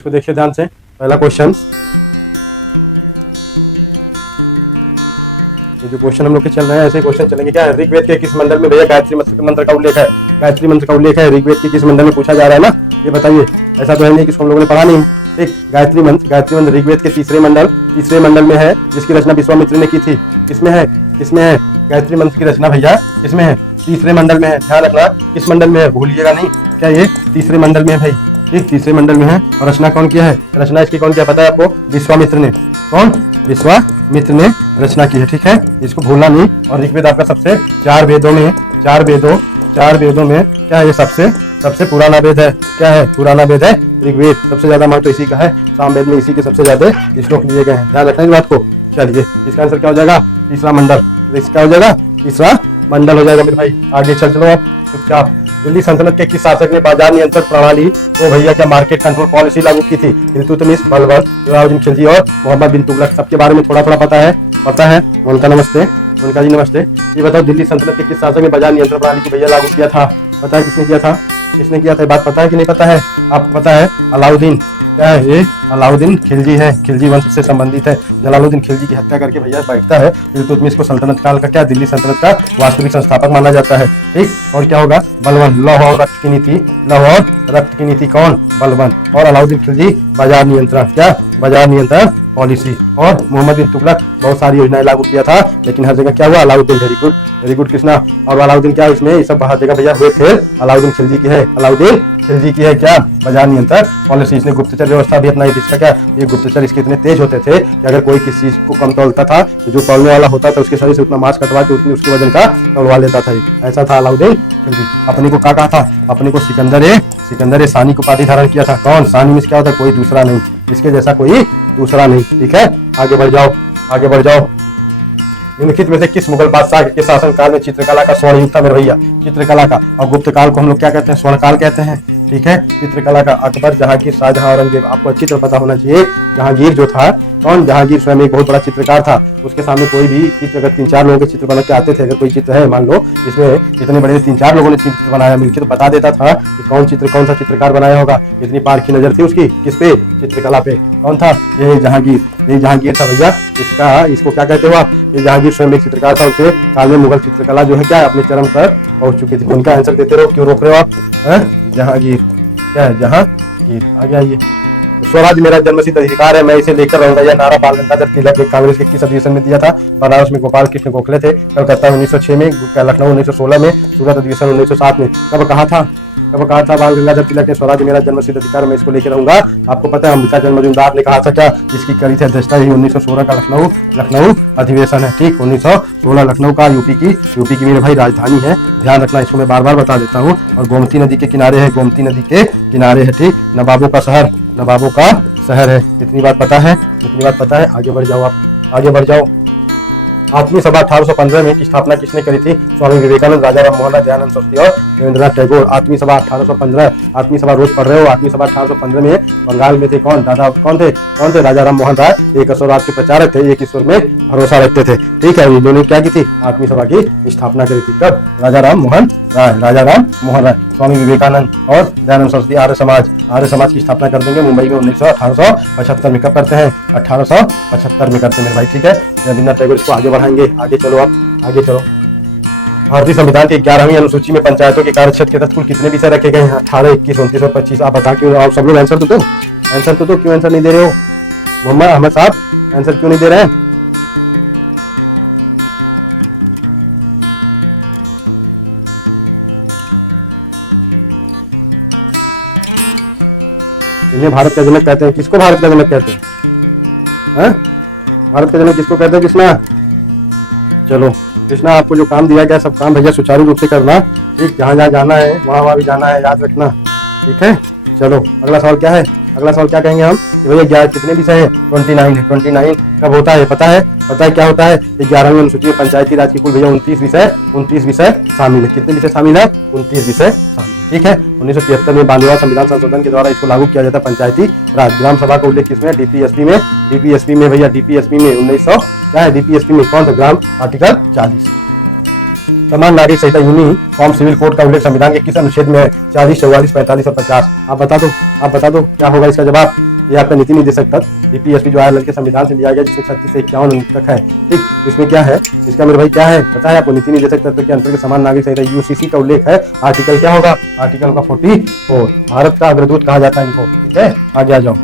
तो देखिए ध्यान से पहला क्वेश्चन। ये जो क्वेश्चन हम लोग के चल रहे हैं ऐसे क्वेश्चन चलेंगे। क्या है ऋग्वेद के किस मंडल में भैया गायत्री मंत्र का उल्लेख है? गायत्री मंत्र का उल्लेख है ऋग्वेद के किस मंडल में पूछा जा रहा है ना, ये बताइए। ऐसा तो है नहीं कि इसको हम लोगों ने पढ़ा नहीं। ठीक, गायत्री मंत्र ऋग्वेद के तीसरे मंडल में है, जिसकी रचना विश्वामित्र ने की थी। किसमें है? किसमें है गायत्री मंत्र की रचना भैया? किसमें है? तीसरे मंडल में है। ध्यान रखना किस मंडल में है, भूलिएगा नहीं। क्या ये तीसरे मंडल में है भाई? ठीक, तीसरे मंडल में है। और रचना कौन किया है? रचना इसकी कौन किया पता है आपको? विश्वामित्र ने। कौन? विश्वामित्र ने रचना की है। ठीक है, इसको भूलना नहीं। और ऋग्वेद आपका सबसे चार वेदों में क्या है? ये सबसे पुराना वेद है। क्या है? पुराना वेद है ऋग्वेद। सबसे ज्यादा महत्व इसी का है। सामवेद में इसी के सबसे ज्यादा श्लोक लिए गए हैं। ध्यान रखना इस बात को। चलिए, इसका आंसर क्या हो जाएगा? तीसरा मंडल। इसका हो जाएगा तीसरा मंडल हो जाएगा मेरे भाई। आगे चलो आप चुपचाप। दिल्ली सल्तनत के किस शासक ने बाजार नियंत्रण प्रणाली को भैया क्या मार्केट कंट्रोल पॉलिसी लागू की थी? इल्तुतमिश, बलबन, जलालुद्दीन खिलजी और मोहम्मद बिन तुगलक। सबके बारे में थोड़ा पता है। उनका नमस्ते। उनका जी नमस्ते। ये बताओ दिल्ली सल्तनत के किस शासक ने बाजार नियंत्रण प्रणाली को भैया लागू किया था? पता है किसने किया था? बात पता है कि नहीं पता है? आपको पता है? अलाउद्दीन। क्या है ये? अलाउद्दीन खिलजी है। खिलजी वंश से संबंधित है। जलालुद्दीन खिलजी की हत्या करके भैया बैठता है। इल्तुतमिश को सल्तनत काल का क्या दिल्ली सल्तनत का वास्तविक संस्थापक माना जाता है। ठीक, और क्या होगा? बलबन, लौह और रक्त की नीति कौन? बलबन। और अलाउद्दीन खिलजी बाजार नियंत्रण। क्या? बाजार नियंत्रण पॉलिसी। और मोहम्मद बिन तुगलक बहुत सारी योजनाएं लागू किया था, लेकिन हर जगह क्या हुआ? अलाउद्दीन। Very good Krishna. और अलाउद्दीन क्या इसमें ये सब हर जगह भैया हुए थे अलाउद्दीन खिलजी की है। क्या? बाजार नियंत्रण पॉलिसी। इसने गुप्तचर व्यवस्था भी अपनाई थी। इसका क्या? ये गुप्तचर इसके इतने तेज होते थे कि अगर कोई किसी चीज को कम तौलता था तो जो तौलने वाला होता था उसके शरीर से उतना मांस कटवा के उतनी उसके वजन का तौलवा लेता था। ऐसा था अलाउद्दीन खिलजी। अपने को क्या कहा था? अपने को सिकंदर सानी को उपाधि धारण किया था। कौन? सानी में क्या होता है? कोई दूसरा नहीं, इसके जैसा कोई दूसरा नहीं। ठीक है, आगे बढ़ जाओ। निम्नलिखित में से किस मुगल बादशाह के शासन काल में चित्रकला का स्वर्ण युग था मेरे भैया? चित्रकला का। और गुप्त काल को हम लोग क्या कहते हैं? स्वर्ण काल कहते हैं। ठीक है, चित्रकला का अकबर, जहांगीर, शाहजहां, औरंगजेब। आपको अच्छी तरह पता होना चाहिए जहांगीर जो था, कौन? जहांगीर स्वयं एक बहुत बड़ा चित्रकार था। उसके सामने कोई भी चित्र, अगर 3-4 लोगों के चित्र बना के आते थे, अगर कोई चित्र है मान लो इसमें इतने बड़े 3-4 लोगों ने चित्र बनाया मिलकर, तो बता देता था कि कौन सा चित्रकार बनाया होगा। इतनी पारखी नजर थी उसकी। किस पे? चित्रकला पे। कौन था? यही जहांगीर था भैया। इसको क्या कहते हो आप? ये जहांगीर स्वयं एक चित्रकार था। उसके काल में मुगल चित्रकला जो है क्या अपने चरम पर पहुंच चुकी थी। उनका आंसर देते रहो, क्यों रोक रहे हो आप? जहांगीर। क्या है? जहांगीर। आगे आइए। स्वराज मेरा जन्मसिद्ध अधिकार है, मैं इसे लेकर रहूंगा। यह नारा बाल गंगाधर तिलक ने कांग्रेस के किस अधिवेशन में दिया था? बनारस में गोपाल कृष्ण गोखले थे। कलकत्ता 1906 में, लखनऊ 1916 में, सूरत अधिवेशन 1907 में। कब कहा था बाल गंगाधर तिलक ने स्वराज मेरा जन्मसिद्ध अधिकार, मैं इसको लेकर रहूंगा? आपको पता है अंबिका चंद्र मजूमदार ने कहा था क्या? जिसकी कड़ी थी अध्यक्षता यही 1916 का लखनऊ अधिवेशन है। ठीक, 1916 लखनऊ का यूपी की मेरे भाई राजधानी है। ध्यान रखना, इसको मैं बार बार बता देता हूँ। और गोमती नदी के किनारे है। ठीक, नवाबों का शहर है। इतनी बात पता है। आगे बढ़ जाओ। आत्मीय सभा 1815 में की स्थापना किसने करी थी? स्वामी विवेकानंद, राजा राम मोहन राय, दयानंद सरस्वती और रविंद्रनाथ टैगोर। आत्मीय सभा 1815। आत्मीय सभा रोज पढ़ रहे हो। आत्मीय सभा 1815 में बंगाल में थे। कौन थे? राजा राम मोहन राय एक स्वराज के प्रचारक थे, एक ईश्वर में भरोसा रखते थे। ठीक है, इन्होंने क्या की थी? आत्मीय सभा की स्थापना करी थी। कब? राजा राम मोहन राय, स्वामी विवेकानंद और दयानंद सरस्वती। आर्य समाज की स्थापना कर देंगे मुंबई में 1875 में। कब करते हैं? 1875 में करते हैं मेरे भाई। ठीक है, रविंद्रनाथ टैगोर। इसको आगे बढ़ाएंगे। आगे चलो। भारतीय संविधान की 11वीं अनुसूची में पंचायतों के कार्यक्षेत्र के तहत कुल कितने विषय रखे गए हैं? 18, 21, 29 और 25। आप बता क्यों? आप सब लोग आंसर तो दो। क्यों आंसर नहीं दे रहे हो? मोहम्मद अहमद साहब आंसर क्यों नहीं दे रहे हैं? इन्हें भारत का जनक कहते हैं। किसको भारत का जनक कहते हैं? भारत का जनक किसको कहते हैं? कृष्णा। चलो कृष्णा, आपको जो काम दिया गया सब काम भैया सुचारू रूप से करना। ठीक, जहाँ जाना है वहाँ भी जाना है, याद रखना। ठीक है, चलो अगला सवाल क्या है? कहेंगे हम कि भैया कितने विषय हैं? 29 है। 29 कब होता है? पता है क्या होता है? 11वीं अनुसूची में पंचायती राज की कुल भैया 29 विषय शामिल है। कितने विषय शामिल है? 29 विषय शामिल। ठीक है, 1973 में 92वां संविधान संशोधन के द्वारा इसको लागू किया जाता है पंचायती राज। ग्राम सभा का उल्लेख किसमें? डीपीएसपी में भैया। डीपीएसपी में 1900 क्या है? डीपीएसपी में कौन सा ग्राम? आर्टिकल 40। समान नागरिक संहिता यूनिफॉर्म सिविल कोड का उल्लेख संविधान के किस अनुच्छेद में है? 40, 44, 45 और 50। आप बता दो क्या होगा इसका जवाब? ये आपका नीति निर्देशक तत्व डीपीएसपी जो आयरलैंड के संविधान से लिया गया, जिसमें 36 से 51 तक है। ठीक, इसमें क्या है, इसका मेरे भाई क्या है पता है आपको? नीति निर्देशक तत्व के अंतर्गत समान नागरिक संहिता यूसीसी का उल्लेख है। आर्टिकल क्या होगा? आर्टिकल का 44। भारत का अग्रदूत कहा जाता है इनको। ठीक है, आगे आ जाओ।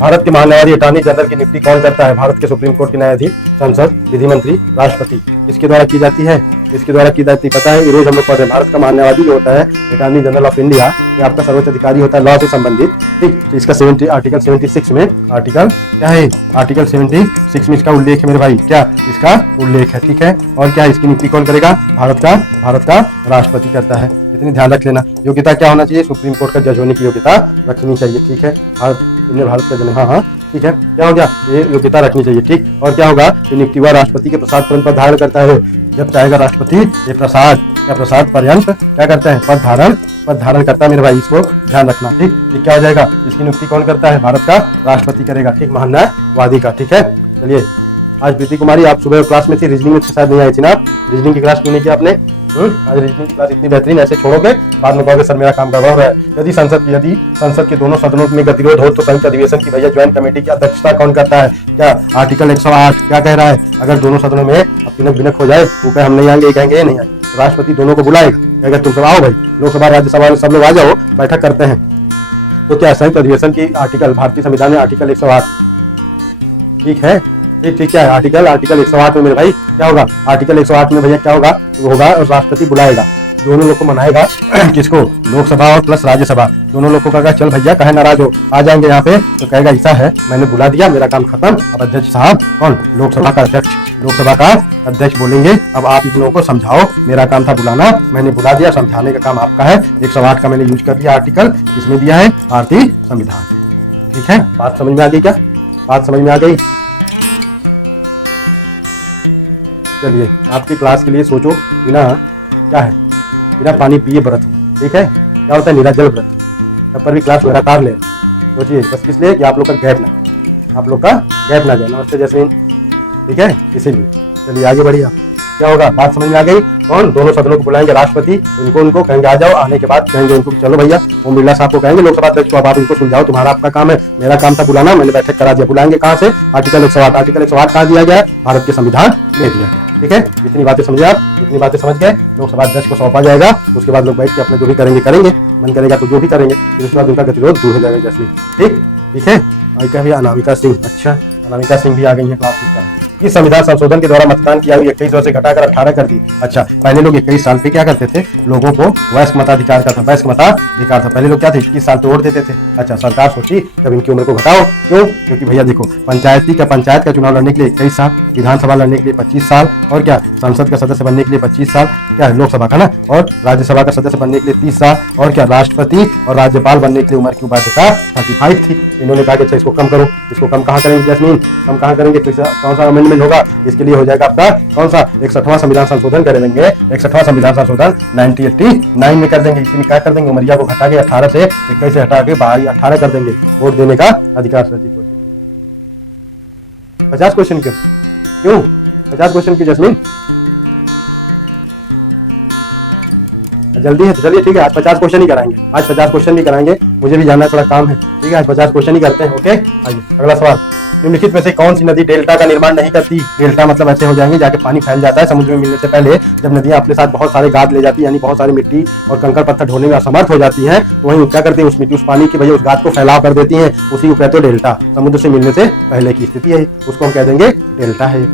भारत के महान्यायाधीश अटॉर्नी जनरल की नियुक्ति कौन करता है? भारत के सुप्रीम कोर्ट के न्यायाधीश, संसद, विधि मंत्री, राष्ट्रपति। इसके द्वारा की जाती है, इसके द्वारा की जाती पता है, रोज हम लोग पढ़ रहे हैं। भारत का महान्यायाधीश जो होता है अटॉर्नी जनरल ऑफ इंडिया, ये आपका सर्वोच्च अधिकारी होता है लॉ से संबंधित। ठीक, तो इसका आर्टिकल 76 में, आर्टिकल क्या है? आर्टिकल 76 में इसका उल्लेख है मेरे भाई। क्या इसका उल्लेख है? ठीक है, और क्या इसकी नियुक्ति कौन करेगा? भारत का राष्ट्रपति करता है। इतनी ध्यान रख लेना। योग्यता क्या होना चाहिए? सुप्रीम कोर्ट का जज होने की योग्यता रखनी चाहिए। ठीक है, भारत का जन, हाँ ठीक है, क्या हो गया? ये योग्यता रखनी चाहिए। ठीक, और क्या होगा? नियुक्ति हुआ राष्ट्रपति के प्रसाद पर्यंत पद धारण करता है। जब चाहेगा राष्ट्रपति ये प्रसाद पर्यंत क्या करता है? पद धारण करता है मेरे भाई, इसको ध्यान रखना। ठीक, ये क्या हो जाएगा? इसकी नियुक्ति कौन करता है? भारत का राष्ट्रपति करेगा। ठीक, महान्यायवादी का। ठीक है, चलिए आज प्रीति कुमारी आप सुबह क्लास में थी, रीजनिंग में शायद नहीं आई थी ना आप? रीजनिंग की क्लास क्यों नहीं की आपने? आज रीजनिंग की क्लास इतनी बेहतरीन, ऐसे छोड़ोगे बाद में कहोगे सर मेरा काम गड़बड़ हो रहा है। यदि संसद के दोनों सदनों में गतिरोध हो तो संयुक्त अधिवेशन की भैया ज्वाइंट कमेटी की अध्यक्षता कौन करता है? क्या आर्टिकल 108 क्या कह रहा है? अगर दोनों सदनों में तिनक बिनक हो जाए, वो कहे हम नहीं आएंगे, कहेंगे ये नहीं आएंगे, तो राष्ट्रपति दोनों को बुलाएगा, कहेगा तुम सब आओ भाई, लोकसभा राज्यसभा में सब लोग आ जाओ, बैठक करते हैं। तो क्या संयुक्त अधिवेशन की आर्टिकल भारतीय संविधान में आर्टिकल 108। ठीक है, ठीक क्या है? आर्टिकल 108 में मेरे भाई क्या होगा? आर्टिकल 108 में भैया क्या होगा? वो होगा और राष्ट्रपति बुलाएगा, दोनों लोग को मनाएगा किसको? लोकसभा और प्लस राज्यसभा दोनों लोग को कहेगा चल भैया कहे नाराज हो, आ जाएंगे यहाँ पे, तो कहेगा ऐसा है मैंने बुला दिया, मेरा काम खत्म। अब अध्यक्ष साहब कौन? लोकसभा का अध्यक्ष बोलेंगे अब आप इन लोगों को समझाओ, मेरा काम था बुलाना, मैंने बुला दिया, समझाने का काम आपका है। 108 का मैंने यूज कर दिया आर्टिकल, किसमें दिया है? भारतीय संविधान। ठीक है, बात समझ में आ गई क्या? बात समझ में आ गई? चलिए आपकी क्लास के लिए सोचो, बिना क्या है, बिना पानी पिए व्रत हो। ठीक है, क्या होता है? निराजल व्रत। तब पर भी क्लास लगातार ले सोचिए, बस किस लिए? कि आप लोग का गैप ना जाए। नमस्ते जैस्मीन। ठीक है, इसीलिए चलिए आगे बढ़िए। आप क्या होगा? बात समझ में आ गई? कौन? दोनों सदनों को बुलाएंगे राष्ट्रपति, उनको कहेंगे आ जाओ, आने के बाद कहेंगे उनको चलो भैया, ओम बिरला साहब को कहेंगे लोकसभा अध्यक्ष को अब आप इनको सुलझाओ, तुम्हारा आपका काम है, मेरा काम था बुलाना, मैंने बैठक करा दिया। बुलाएंगे कहाँ से? आर्टिकल 108। आर्टिकल 108 कहाँ दिया गया है? भारत के संविधान में दिया गया। ठीक है, इतनी बातें समझे आप? इतनी बातें समझ गए? लोकसभा अध्यक्ष को सौंपा जाएगा, उसके बाद लोग बैठ के अपने जो भी करेंगे, मन करेगा तो जो भी करेंगे, फिर उसके बाद उनका गतिरोध दूर हो जाएगा। जैसे ठीक है, और भी अनामिका सिंह, अच्छा अनामिका सिंह भी आ गई है क्लास में। इस संविधान संशोधन के द्वारा मतदान की आयु 21 वर्ष से घटाकर 18 कर दी। अच्छा, पहले लोग 21 साल पे क्या करते थे? लोगों को वयस्क मताधिकार था। पहले लोग क्या थे? 21 साल पे वोट देते थे। अच्छा, सरकार सोची जब इनकी उम्र को घटाओ, क्यों? क्योंकि भैया देखो, पंचायत का चुनाव लड़ने के लिए 21 साल, विधानसभा लड़ने के लिए 25 साल, और क्या संसद का सदस्य बनने के लिए 25 साल, क्या है लोकसभा का ना, और राज्यसभा का सदस्य बनने के लिए 30 साल, और क्या राष्ट्रपति और राज्यपाल बनने के लिए उम्र की बाध्यता 35 थी। इन्होंने कहा कि अच्छा इसको कम करो। इसको कम कहाँ करेंगे जैस्मीन? कम कहाँ करेंगे? कौन सा अमेंडमेंट होगा? इसके लिए हो जाएगा आपका कौन सा? 61वां संविधान संशोधन कर देंगे। 61वां संविधान संशोधन 1989 में कर देंगे। इसमें क्या कर देंगे? उमरिया को घटा के 18 से 21 से हटा के 18 कर देंगे। वोट देने का अधिकार। 50 क्वेश्चन क्यों? 50 क्वेश्चन की जैस्मीन जल्दी है तो चलिए ठीक है, आज 50 क्वेश्चन ही कराएंगे। आज 50 क्वेश्चन ही कराएंगे, मुझे भी जानना है, थोड़ा काम है। ठीक है, आज 50 क्वेश्चन ही करते हैं। ओके, आइए अगला सवाल। निम्नलिखित में से कौन सी नदी डेल्टा का निर्माण नहीं करती? डेल्टा मतलब ऐसे हो जाएंगे जाके पानी फैल जाता है समुद्र में मिलने से पहले। जब नदियां अपने साथ बहुत सारे गाद ले जाती है, यानी बहुत सारी मिट्टी और कंकड़ पत्थर ढोने में असमर्थ हो जाती हैं, तो वहीं क्या करते हैं? उस मिट्टी, उस पानी की वजह उस गाद को फैलाव कर देती हैं, उसी को कहते हैं डेल्टा। समुद्र से मिलने से पहले की स्थिति है, उसको हम कह देंगे डेल्टा है।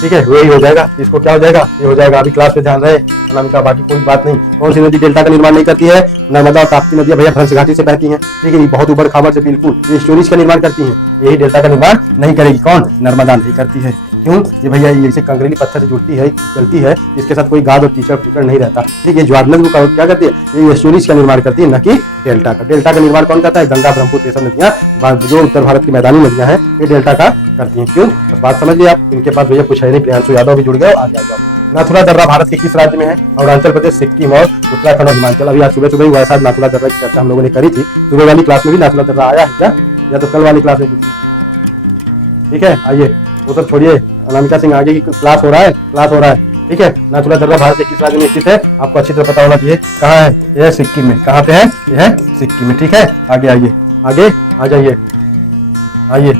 ठीक है, वही हो जाएगा। इसको क्या हो जाएगा? ये हो जाएगा। अभी क्लास में ध्यान रहे अनामिका, बाकी कोई बात नहीं। कौन सी नदी डेल्टा का निर्माण नहीं करती है? नर्मदा और ताप्ती नदियां भैया भ्रंश घाटी से बहती हैं। ठीक है, बहुत ऊबड़ खाबड़ से बिल्कुल ये स्टोरेज का निर्माण करती हैं, यही डेल्टा का निर्माण नहीं करेगी। कौन? नर्मदा नहीं करती है। क्यों? ये भैया ये से कंकरीली पत्थर से जुड़ती है, चलती है, इसके साथ कोई गाद और कीचड़ नहीं रहता। ठीक है, ज्वार नदी क्या करती है? ये स्टोरेज का निर्माण करती है, न कि डेल्टा का। डेल्टा का निर्माण कौन करता है? गंगा, ब्रह्मपुत्र, ये सब नदियां जो उत्तर भारत की मैदानी नदियां हैं, ये डेल्टा का करती हैं। क्यों? बस बात समझ लिये आप। इनके पास भैया कुछ है नहीं। प्रियांशु यादव भी जुड़ गए, आगे आ जाओ। नाथुला दर्रा भारत के किस राज्य में है? अरुणाचल प्रदेश, सिक्किम और उत्तराखंड और हिमाचल। अभी आज सुबह ही वैसा नाथुला दर्रा की चर्चा हम लोगों ने करी थी। सुबह वाली क्लास में भी नाथुला दर्रा आया है क्या? या तो कल वाली क्लास में? ठीक है, आइए वो सब छोड़िए, अनामिका सिंह आगे की क्लास हो रहा है। ठीक है, नाथुला दर्रा भारत के किस राज्य में स्थित है? आपको अच्छी तरह पता होना चाहिए। कहाँ है? यह सिक्किम में। कहाँ पे है? यह है सिक्किम में। ठीक है, आगे आइए। आगे आ जाइए, आइए।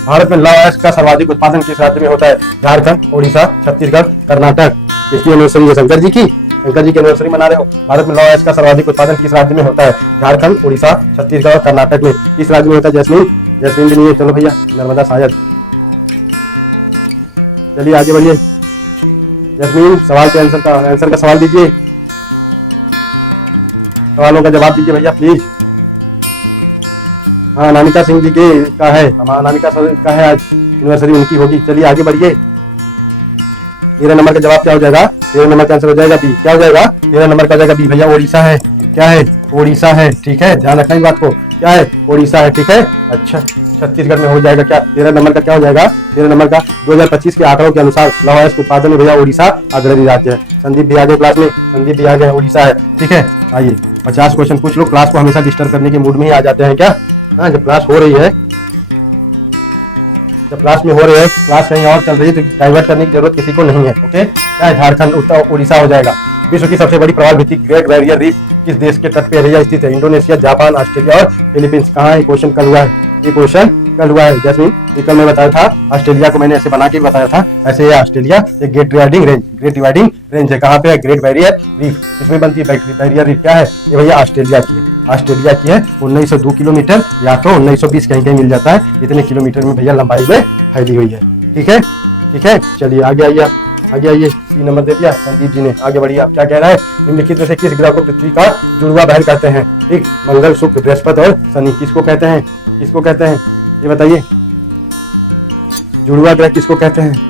भारत में लौह का सर्वाधिक उत्पादन किस राज्य में होता है? झारखंड, उड़ीसा, छत्तीसगढ़, कर्नाटक। इसकी एनिवर्सरी है शंकर जी की, शंकर जी की एनिवर्सरी मना रहे हो। भारत में लौह का सर्वाधिक उत्पादन किस राज्य में होता है? झारखंड, उड़ीसा, छत्तीसगढ़ और कर्नाटक में। किस राज्य में होता है? जैस्मीन, जैस्मीन भी नहीं है। चलो भैया, नर्मदा शायद। चलिए आगे बढ़िए। जैस्मीन, सवाल के आंसर का सवाल दीजिए, सवालों का जवाब दीजिए भैया प्लीज। हाँ, अनामिका सिंह जी के का है, अनामिका का है, आज यूनिवर्सिटी उनकी होगी। चलिए आगे बढ़िए। 13 नंबर का जवाब क्या हो जाएगा? 13 नंबर का आंसर हो जाएगा बी। क्या हो जाएगा? 13 नंबर का हो जाएगा बी भैया, उड़ीसा है। क्या है? उड़ीसा है, ठीक है, ध्यान रखना इस बात को। क्या है? उड़ीसा है, ठीक है। अच्छा, छत्तीसगढ़ में हो जाएगा क्या? 13 नंबर का क्या हो जाएगा? 13 नंबर का 2025 के आंकड़ों के अनुसार लौह के उत्पादन में भैया उड़ीसा अग्रणी राज्य है। संदीप भी आ गए क्लास में, संदीप भी आ गए, उड़ीसा है, ठीक है। आइए 50 क्वेश्चन पूछ लो। क्लास को हमेशा डिस्टर्ब करने के मूड में ही आ जाते हैं क्या? हाँ, जब क्लास हो रही है, जब क्लास में हो रही है, क्लास कहीं और चल रही है, तो डाइवर्ट करने की जरूरत किसी को नहीं है। ओके, क्या है? झारखंड, उत्तर उड़ीसा हो जाएगा। विश्व की सबसे बड़ी प्रवाल भित्ति ग्रेट बैरियर रीफ किस देश के तट पे भैया स्थित है? इंडोनेशिया, जापान, ऑस्ट्रेलिया और फिलीपींस। कहाँ है? क्वेश्चन कल हुआ है, ये क्वेश्चन कल हुआ है जैस्मीन। ये कल मैं बताया था, ऑस्ट्रेलिया को मैंने ऐसे बना के बताया था, ऐसे ये ऑस्ट्रेलिया, ये ग्रेट डिवाइडिंग रेंज है। कहाँ पे है? Great barrier reef. इसमें बनती है बैरियर रीफ। क्या है? ये भैया ऑस्ट्रेलिया की है, ऑस्ट्रेलिया की है। 1902 किलोमीटर या तो 1920 कहीं कहीं मिल जाता है, इतने किलोमीटर में भैया लंबाई में फैली हुई है। ठीक है, ठीक है। चलिए आगे आइए, आगे आइए। 3 नंबर दे दिया संदीप जी ने। आगे बढ़िए, आप क्या कह रहा है? निम्नलिखित में से किस ग्रह को पृथ्वी का जुड़वा बहन कहते हैं? ठीक, मंगल, शुक्र, बृहस्पति और शनि। किसको कहते हैं? किसको कहते हैं? ये बताइए, जुड़वा ग्रह किसको कहते हैं?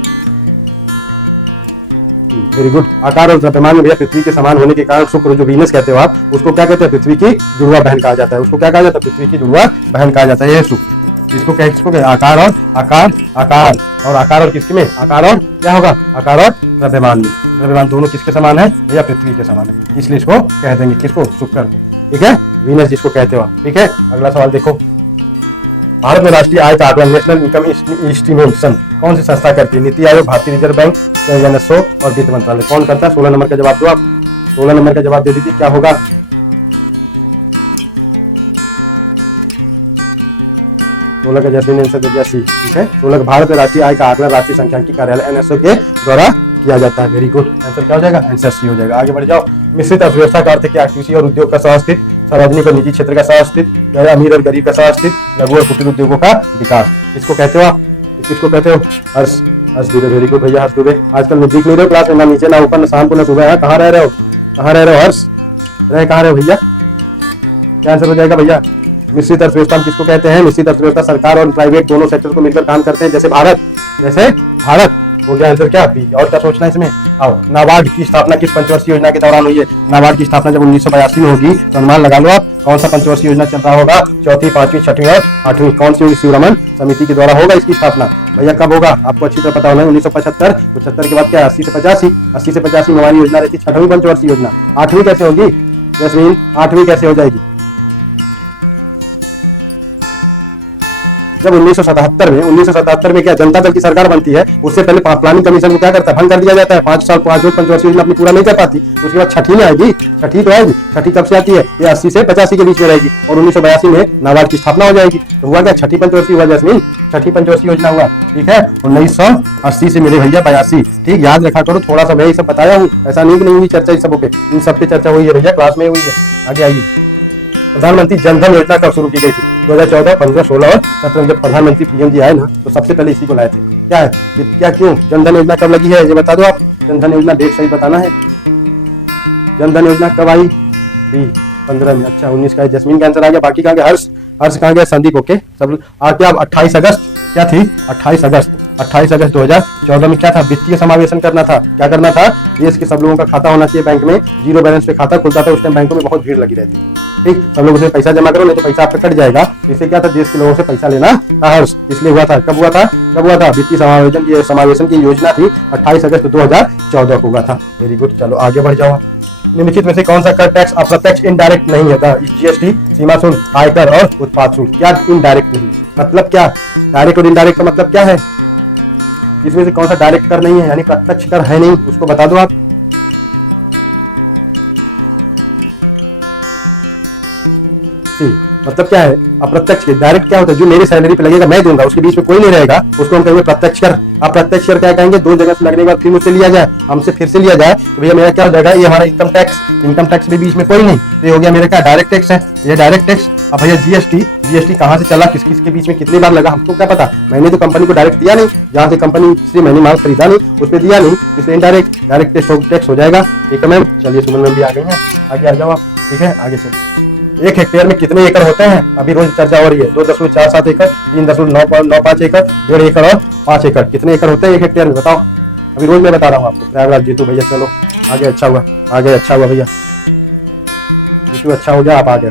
Very good. आकार और द्रव्यमान में भैया पृथ्वी के समान होने के कारण शुक्र, जो वीनस कहते हो आप, उसको क्या कहते हैं? पृथ्वी की जुड़वा बहन कहा जाता है। उसको क्या कहा जाता है? पृथ्वी की जुड़वा बहन कहा जाता है। ये शुक्र। इसको क्या, किसको क्या? आकार और आकार और किसके में? आकार और क्या होगा? आकार और द्रव्यमान में। द्रव्यमान दोनों किसके समान है भैया? पृथ्वी के समान है, इसलिए इसको कह देंगे किसको? शुक्र को। ठीक है, वीनस जिसको कहते हो। ठीक है, अगला सवाल देखो। भारत में राष्ट्रीय आय का आकलन, नेशनल इनकम एस्टिमेशन, कौन सी संस्था करती है? नीति आयोग, भारतीय रिजर्व बैंक, एनएसओ और वित्त मंत्रालय। कौन करता है? 16 नंबर का जवाब दो आप, 16 नंबर का जवाब दे दीजिए। क्या होगा? 16 का जैसे आंसर दे दिया सी। ठीक है, 16 भारत में राष्ट्रीय आय का आकलन राष्ट्रीय सांख्यिकी कार्यालय एनएसओ के द्वारा किया जाता है। वेरी गुड, आंसर क्या हो जाएगा? आंसर सी हो जाएगा। आगे बढ़ जाओ। मिश्रित अर्थव्यवस्था का अर्थ क्या? कृषि और उद्योग का सहअस्तित्व, सार्वजनिक और निजी क्षेत्र का सहअस्तित्व, अमीर और गरीब का सहअस्तित्व, लघु और कुटीर उद्योगों का विकास। किसको कहते हो आप? किसको कहते हो? हर्ष, हर्ष दुबे। वेरी गुड भैया, हर्ष दुबे। आजकल मैं दिख नहीं रहे हो क्लास में, ना नीचे ना ऊपर ना शाम को ना सुबह। कहाँ रह रहे हो? कहाँ रह रहे हो हर्ष? कहाँ रहे हो भैया? क्या आंसर हो जाएगा भैया? मिश्रित अर्थव्यवस्था किसको कहते हैं? मिश्रित अर्थव्यवस्था सरकार और प्राइवेट दोनों सेक्टर को मिलकर काम करते हैं, जैसे भारत हो गया। आंसर क्या? बी। और क्या सोचना है इसमें? आओ, नाबार्ड की स्थापना किस पंचवर्षीय योजना के दौरान हुई है? नाबार्ड की स्थापना जब 1982 में होगी, तो अनुमान लगा लो आप कौन सा पंचवर्षीय योजना चल रहा होगा? चौथी, पांचवी, छठवीं और आठवीं। कौन सी होगी? शिवरमन समिति के द्वारा होगा इसकी स्थापना। भैया कब होगा? आपको अच्छी तरह पता होना है। 1975, 75 के बाद क्या? 80 से 85, 80 से 85 में हमारी योजना रहती है छठवीं पंचवर्षीय योजना। आठवीं कैसे होगी जैस्मीन? आठवीं कैसे हो जाएगी? जब 1977 में क्या जनता दल की सरकार बनती है, उससे पहले प्लानिंग कमीशन को क्या करता है? भंग कर दिया जाता है। 5 साल 5 पंचवर्षीय योजना अपनी पूरा नहीं कर पाती, उसके बाद छठी में आएगी। छठी तो आएगी, छठी कब से आती है? ये 80 से 85 के बीच में रहेगी, और 1982 में नाबार्ड की स्थापना हो जाएगी। तो हुआ क्या? छठी पंचवर्षीय हुआ जैस्मीन, छठी पंचवर्षीय योजना हुआ। ठीक है, 1980 से मेरे भैया 82। ठीक, याद रखा करो, थोड़ा सा मैं ये सब बताया हूँ, ऐसा नहीं कि नहीं हुई चर्चा इन सबों पे, इन सब पे चर्चा हुई है भैया, क्लास में हुई है। आगे आइए। प्रधानमंत्री जनधन योजना कब शुरू की गई थी? 2014, 15, 16 और 17। जब प्रधानमंत्री पीएम जी आए ना, तो सबसे पहले इसी को लाए थे। क्या है? क्या, क्यों जनधन योजना कब लगी है? ये बता दो आप। जनधन योजना डेट सही बताना है। जनधन योजना कब आई? बी 15 में। अच्छा, 19 का जैस्मीन का आंसर आ गया। बाकी कहाँ गया? हर्ष कहाँ गया? संदीप। ओके, सब क्या? 28 अगस्त क्या थी? 28 अगस्त 2014 में क्या था? वित्तीय समावेशन करना था। क्या करना था? देश के सब लोगों का खाता होना चाहिए बैंक में। जीरो बैलेंस पे खाता खुलता था उस टाइम, बैंकों में बहुत भीड़ लगी रहती थी। ठीक, सब लोग उसमें पैसा जमा करो, नहीं तो पैसा आपका कट जाएगा। इससे क्या था? देश के लोगों से पैसा लेना था हर्ष, इसलिए हुआ था। कब हुआ था? वित्तीय समावेशन की योजना थी 28 अगस्त 2014 को हुआ था। वेरी गुड, चलो आगे बढ़ जाओ। निम्नलिखित में से कौन सा कर टैक्स अप्रत्यक्ष इनडायरेक्ट नहीं है? जीएसटी, सीमा शुल्क, आयकर और उत्पाद शुल्क। क्या इनडायरेक्ट नहीं? मतलब क्या? डायरेक्ट और इनडायरेक्ट का मतलब क्या है? इसमें से कौन सा डायरेक्ट कर नहीं है, यानी प्रत्यक्ष कर है नहीं, उसको बता दो आप। मतलब क्या है अप्रत्यक्ष के। डायरेक्ट क्या होता है, जो मेरी सैलरी पे लगेगा मैं दूंगा, उसके बीच में कोई नहीं रहेगा, उसको हम कहेंगे प्रत्यक्ष कर। अप्रत्यक्ष कर क्या कहेंगे, दो जगह से लगने के बाद फिर मुझसे लिया जाए, हमसे फिर से लिया जाए, तो भैया मेरा क्या हो जाएगा, ये हमारा इनकम टैक्स भी बीच में कोई नहीं, तो ये हो गया मेरा क्या डायरेक्ट टैक्स है, ये डायरेक्ट टैक्स। अब भैया जीएसटी कहाँ से चला, किस किस के बीच में कितनी बार लगा, हमको क्या पता, मैंने तो कंपनी को डायरेक्ट दिया नहीं, जहाँ से कंपनी से मैंने माल खरीदा नहीं उस पर दिया नहीं, इसलिए डायरेक्ट टैक्स हो जाएगा। ठीक है मैम, चलिए सुमन मैम भी आ गई हैं, आगे आ जाओ आप। ठीक है आगे चलिए। 1 हेक्टेयर में कितने एकड़ होते हैं, अभी रोज चर्चा हो रही है, 2.47 एकड़, 3.95 एकड़, 1.5 एकड़ और 5 एकड़, कितने एकड़ होते हैं 1 हेक्टेयर में बताओ। अभी रोज मैं बता रहा हूँ आपको। प्रयागराज जीतू भैया, चलो आगे, अच्छा हुआ भैया, जीतू अच्छा हो गया, आप आ गए।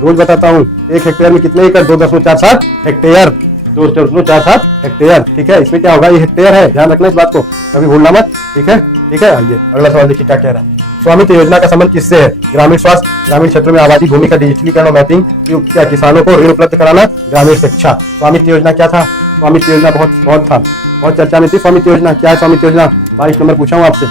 रोज बताता हूँ, 1 हेक्टेयर में कितने एकड़, 2.47 हेक्टेयर, 2.47 हेक्टेयर। ठीक है, इसमें क्या होगा, ये हेक्टेयर है, ध्यान रखना इस बात को, कभी भूलना मत। ठीक है आइए अगला सवाल देखिए क्या कह रहा है। स्वामित्व योजना का संबंध किससे है, ग्रामीण स्वास्थ्य, ग्रामीण क्षेत्रों में आबादी भूमि का डिजिटलीकरण और मैपिंग, क्या किसानों को ऋण उपलब्ध कराना, ग्रामीण शिक्षा। स्वामित्व योजना क्या था, स्वामित्व योजना बहुत चर्चा में थी। स्वामित्व योजना क्या है, स्वामित्व योजना 22 नंबर पूछा हूँ आपसे,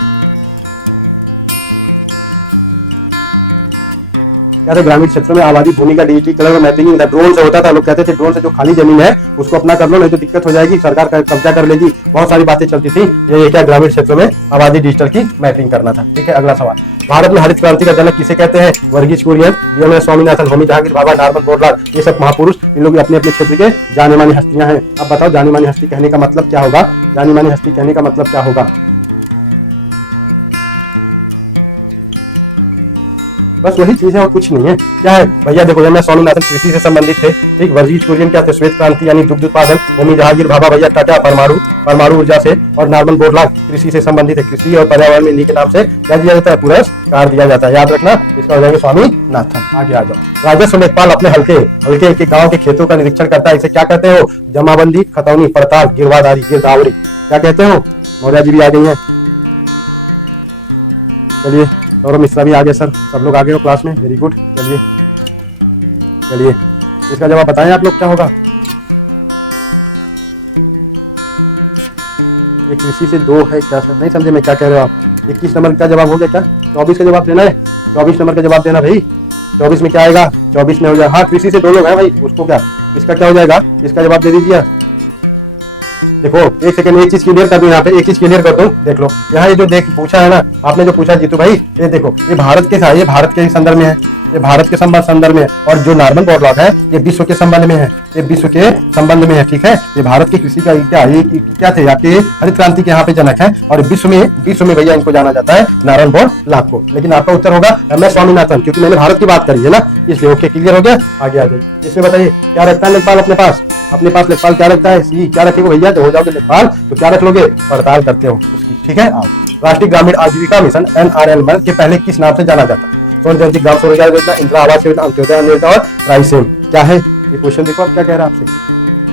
क्या था, ग्रामीण क्षेत्रों में आबादी भूमि का डिजिटलीकरण और मैपिंग। ड्रोन से होता था, लोग कहते थे ड्रोन से जो खाली जमीन है उसको अपना कर लो, नहीं तो दिक्कत हो जाएगी, सरकार कब्जा कर लेगी, बहुत सारी बातें चलती थी। ये क्या, ग्रामीण क्षेत्रों में आबादी डिजिटल की मैपिंग करना था। ठीक है अगला सवाल, भारत में हरित क्रांति का जनक किसे कहते हैं, वर्गीज कुरियन, डी.एम. स्वामीनाथन, होमी जहांगीर भाभा, नॉर्मन बोरलाल, ये सब महापुरुष, इन लोग अपने अपने क्षेत्र के जानी मानी हस्तियां हैं। अब बताओ जानी मानी हस्ती कहने का मतलब क्या होगा, जानी मानी हस्ती कहने का मतलब क्या होगा। बस वही चीज है और कुछ नहीं है। क्या है भैया, देखो मैं स्वामीनाथन कृषि से संबंधित थे, ठीक, वर्गीज कुरियन क्या थे, श्वेत क्रांति यानी दुग्ध उत्पादन, होमी जहांगीर भाभा भैया टाटा परमाणु ऊर्जा से, और नॉर्मन बोरलाल कृषि से संबंधित है, कृषि और पर्यावरण में इन्हीं के नाम से क्या दिया जाता है, पुरस्कार दिया जाता है, याद रखना, इसका हो जाएगा स्वामीनाथन। आगे आ जाओ, राजस्व लेखपाल अपने हल्के के गाँव के खेतों का निरीक्षण करता है, इसे क्या कहते हो, जमाबंदी, खतौनी, पड़ताल, गिरवादारी, गिरदावरी, क्या कहते हो। मौर्या जी भी आ गई है, चलिए और मिश्रा भी आ गए, सर सब लोग आ गए हो क्लास में, वेरी गुड। चलिए इसका जवाब बताएं आप लोग क्या होगा। ये कृषि से 2 है क्या सर, नहीं समझे मैं क्या कह रहे हो आप। 21 नंबर का जवाब हो गया क्या, 24 का जवाब देना है, 24 नंबर का जवाब देना भाई। 24 में क्या आएगा, 24 में हो जाएगा, हाँ कृषि से 2 लोग हैं भाई, उसको क्या, इसका क्या हो जाएगा, इसका जवाब दे दीजिए। देखो एक सेकंड, एक चीज क्लियर कर दूं, यहाँ पे एक चीज क्लियर कर दूं, देख लो यहाँ ये जो पूछा है ना आपने, जो पूछा जीतू भाई, ये देखो ये भारत के ये भारत के संदर्भ में है, ये भारत के संदर्भ में है, और जो नॉर्मन बोरलाल है ये विश्व के संबंध में है, ये विश्व के संबंध में है। ठीक है, ये भारत की कृषि का क्या थे, आपके हरित क्रांति के यहाँ पे जनक है, और विश्व में भैया इनको जाना जाता है नॉर्मन बोरलाल को। लेकिन आपका उत्तर होगा एम एस स्वामीनाथन, क्योंकि मैंने भारत की बात करी है ना, इसलिए ओके क्लियर हो गया। आगे आ जाइए, इसमें बताइए क्या रखता है लेखपाल अपने पास लेखपाल क्या रखता है, सी क्या रखेगा भैया, तो हो जाओगे लेखपाल तो क्या रख लोगे, पड़ताल करते हो उसकी। ठीक है, आप राष्ट्रीय ग्रामीण आजीविका मिशन NRLM के पहले किस नाम से जाना जाता है, स्वर्ण जयंती ग्राम स्वरोजगार योजना, इंदिरा आवास योजना, अंत्योदय योजना और राइसेम। क्या है ये क्वेश्चन, देखो आप क्या कह रहा है आपसे,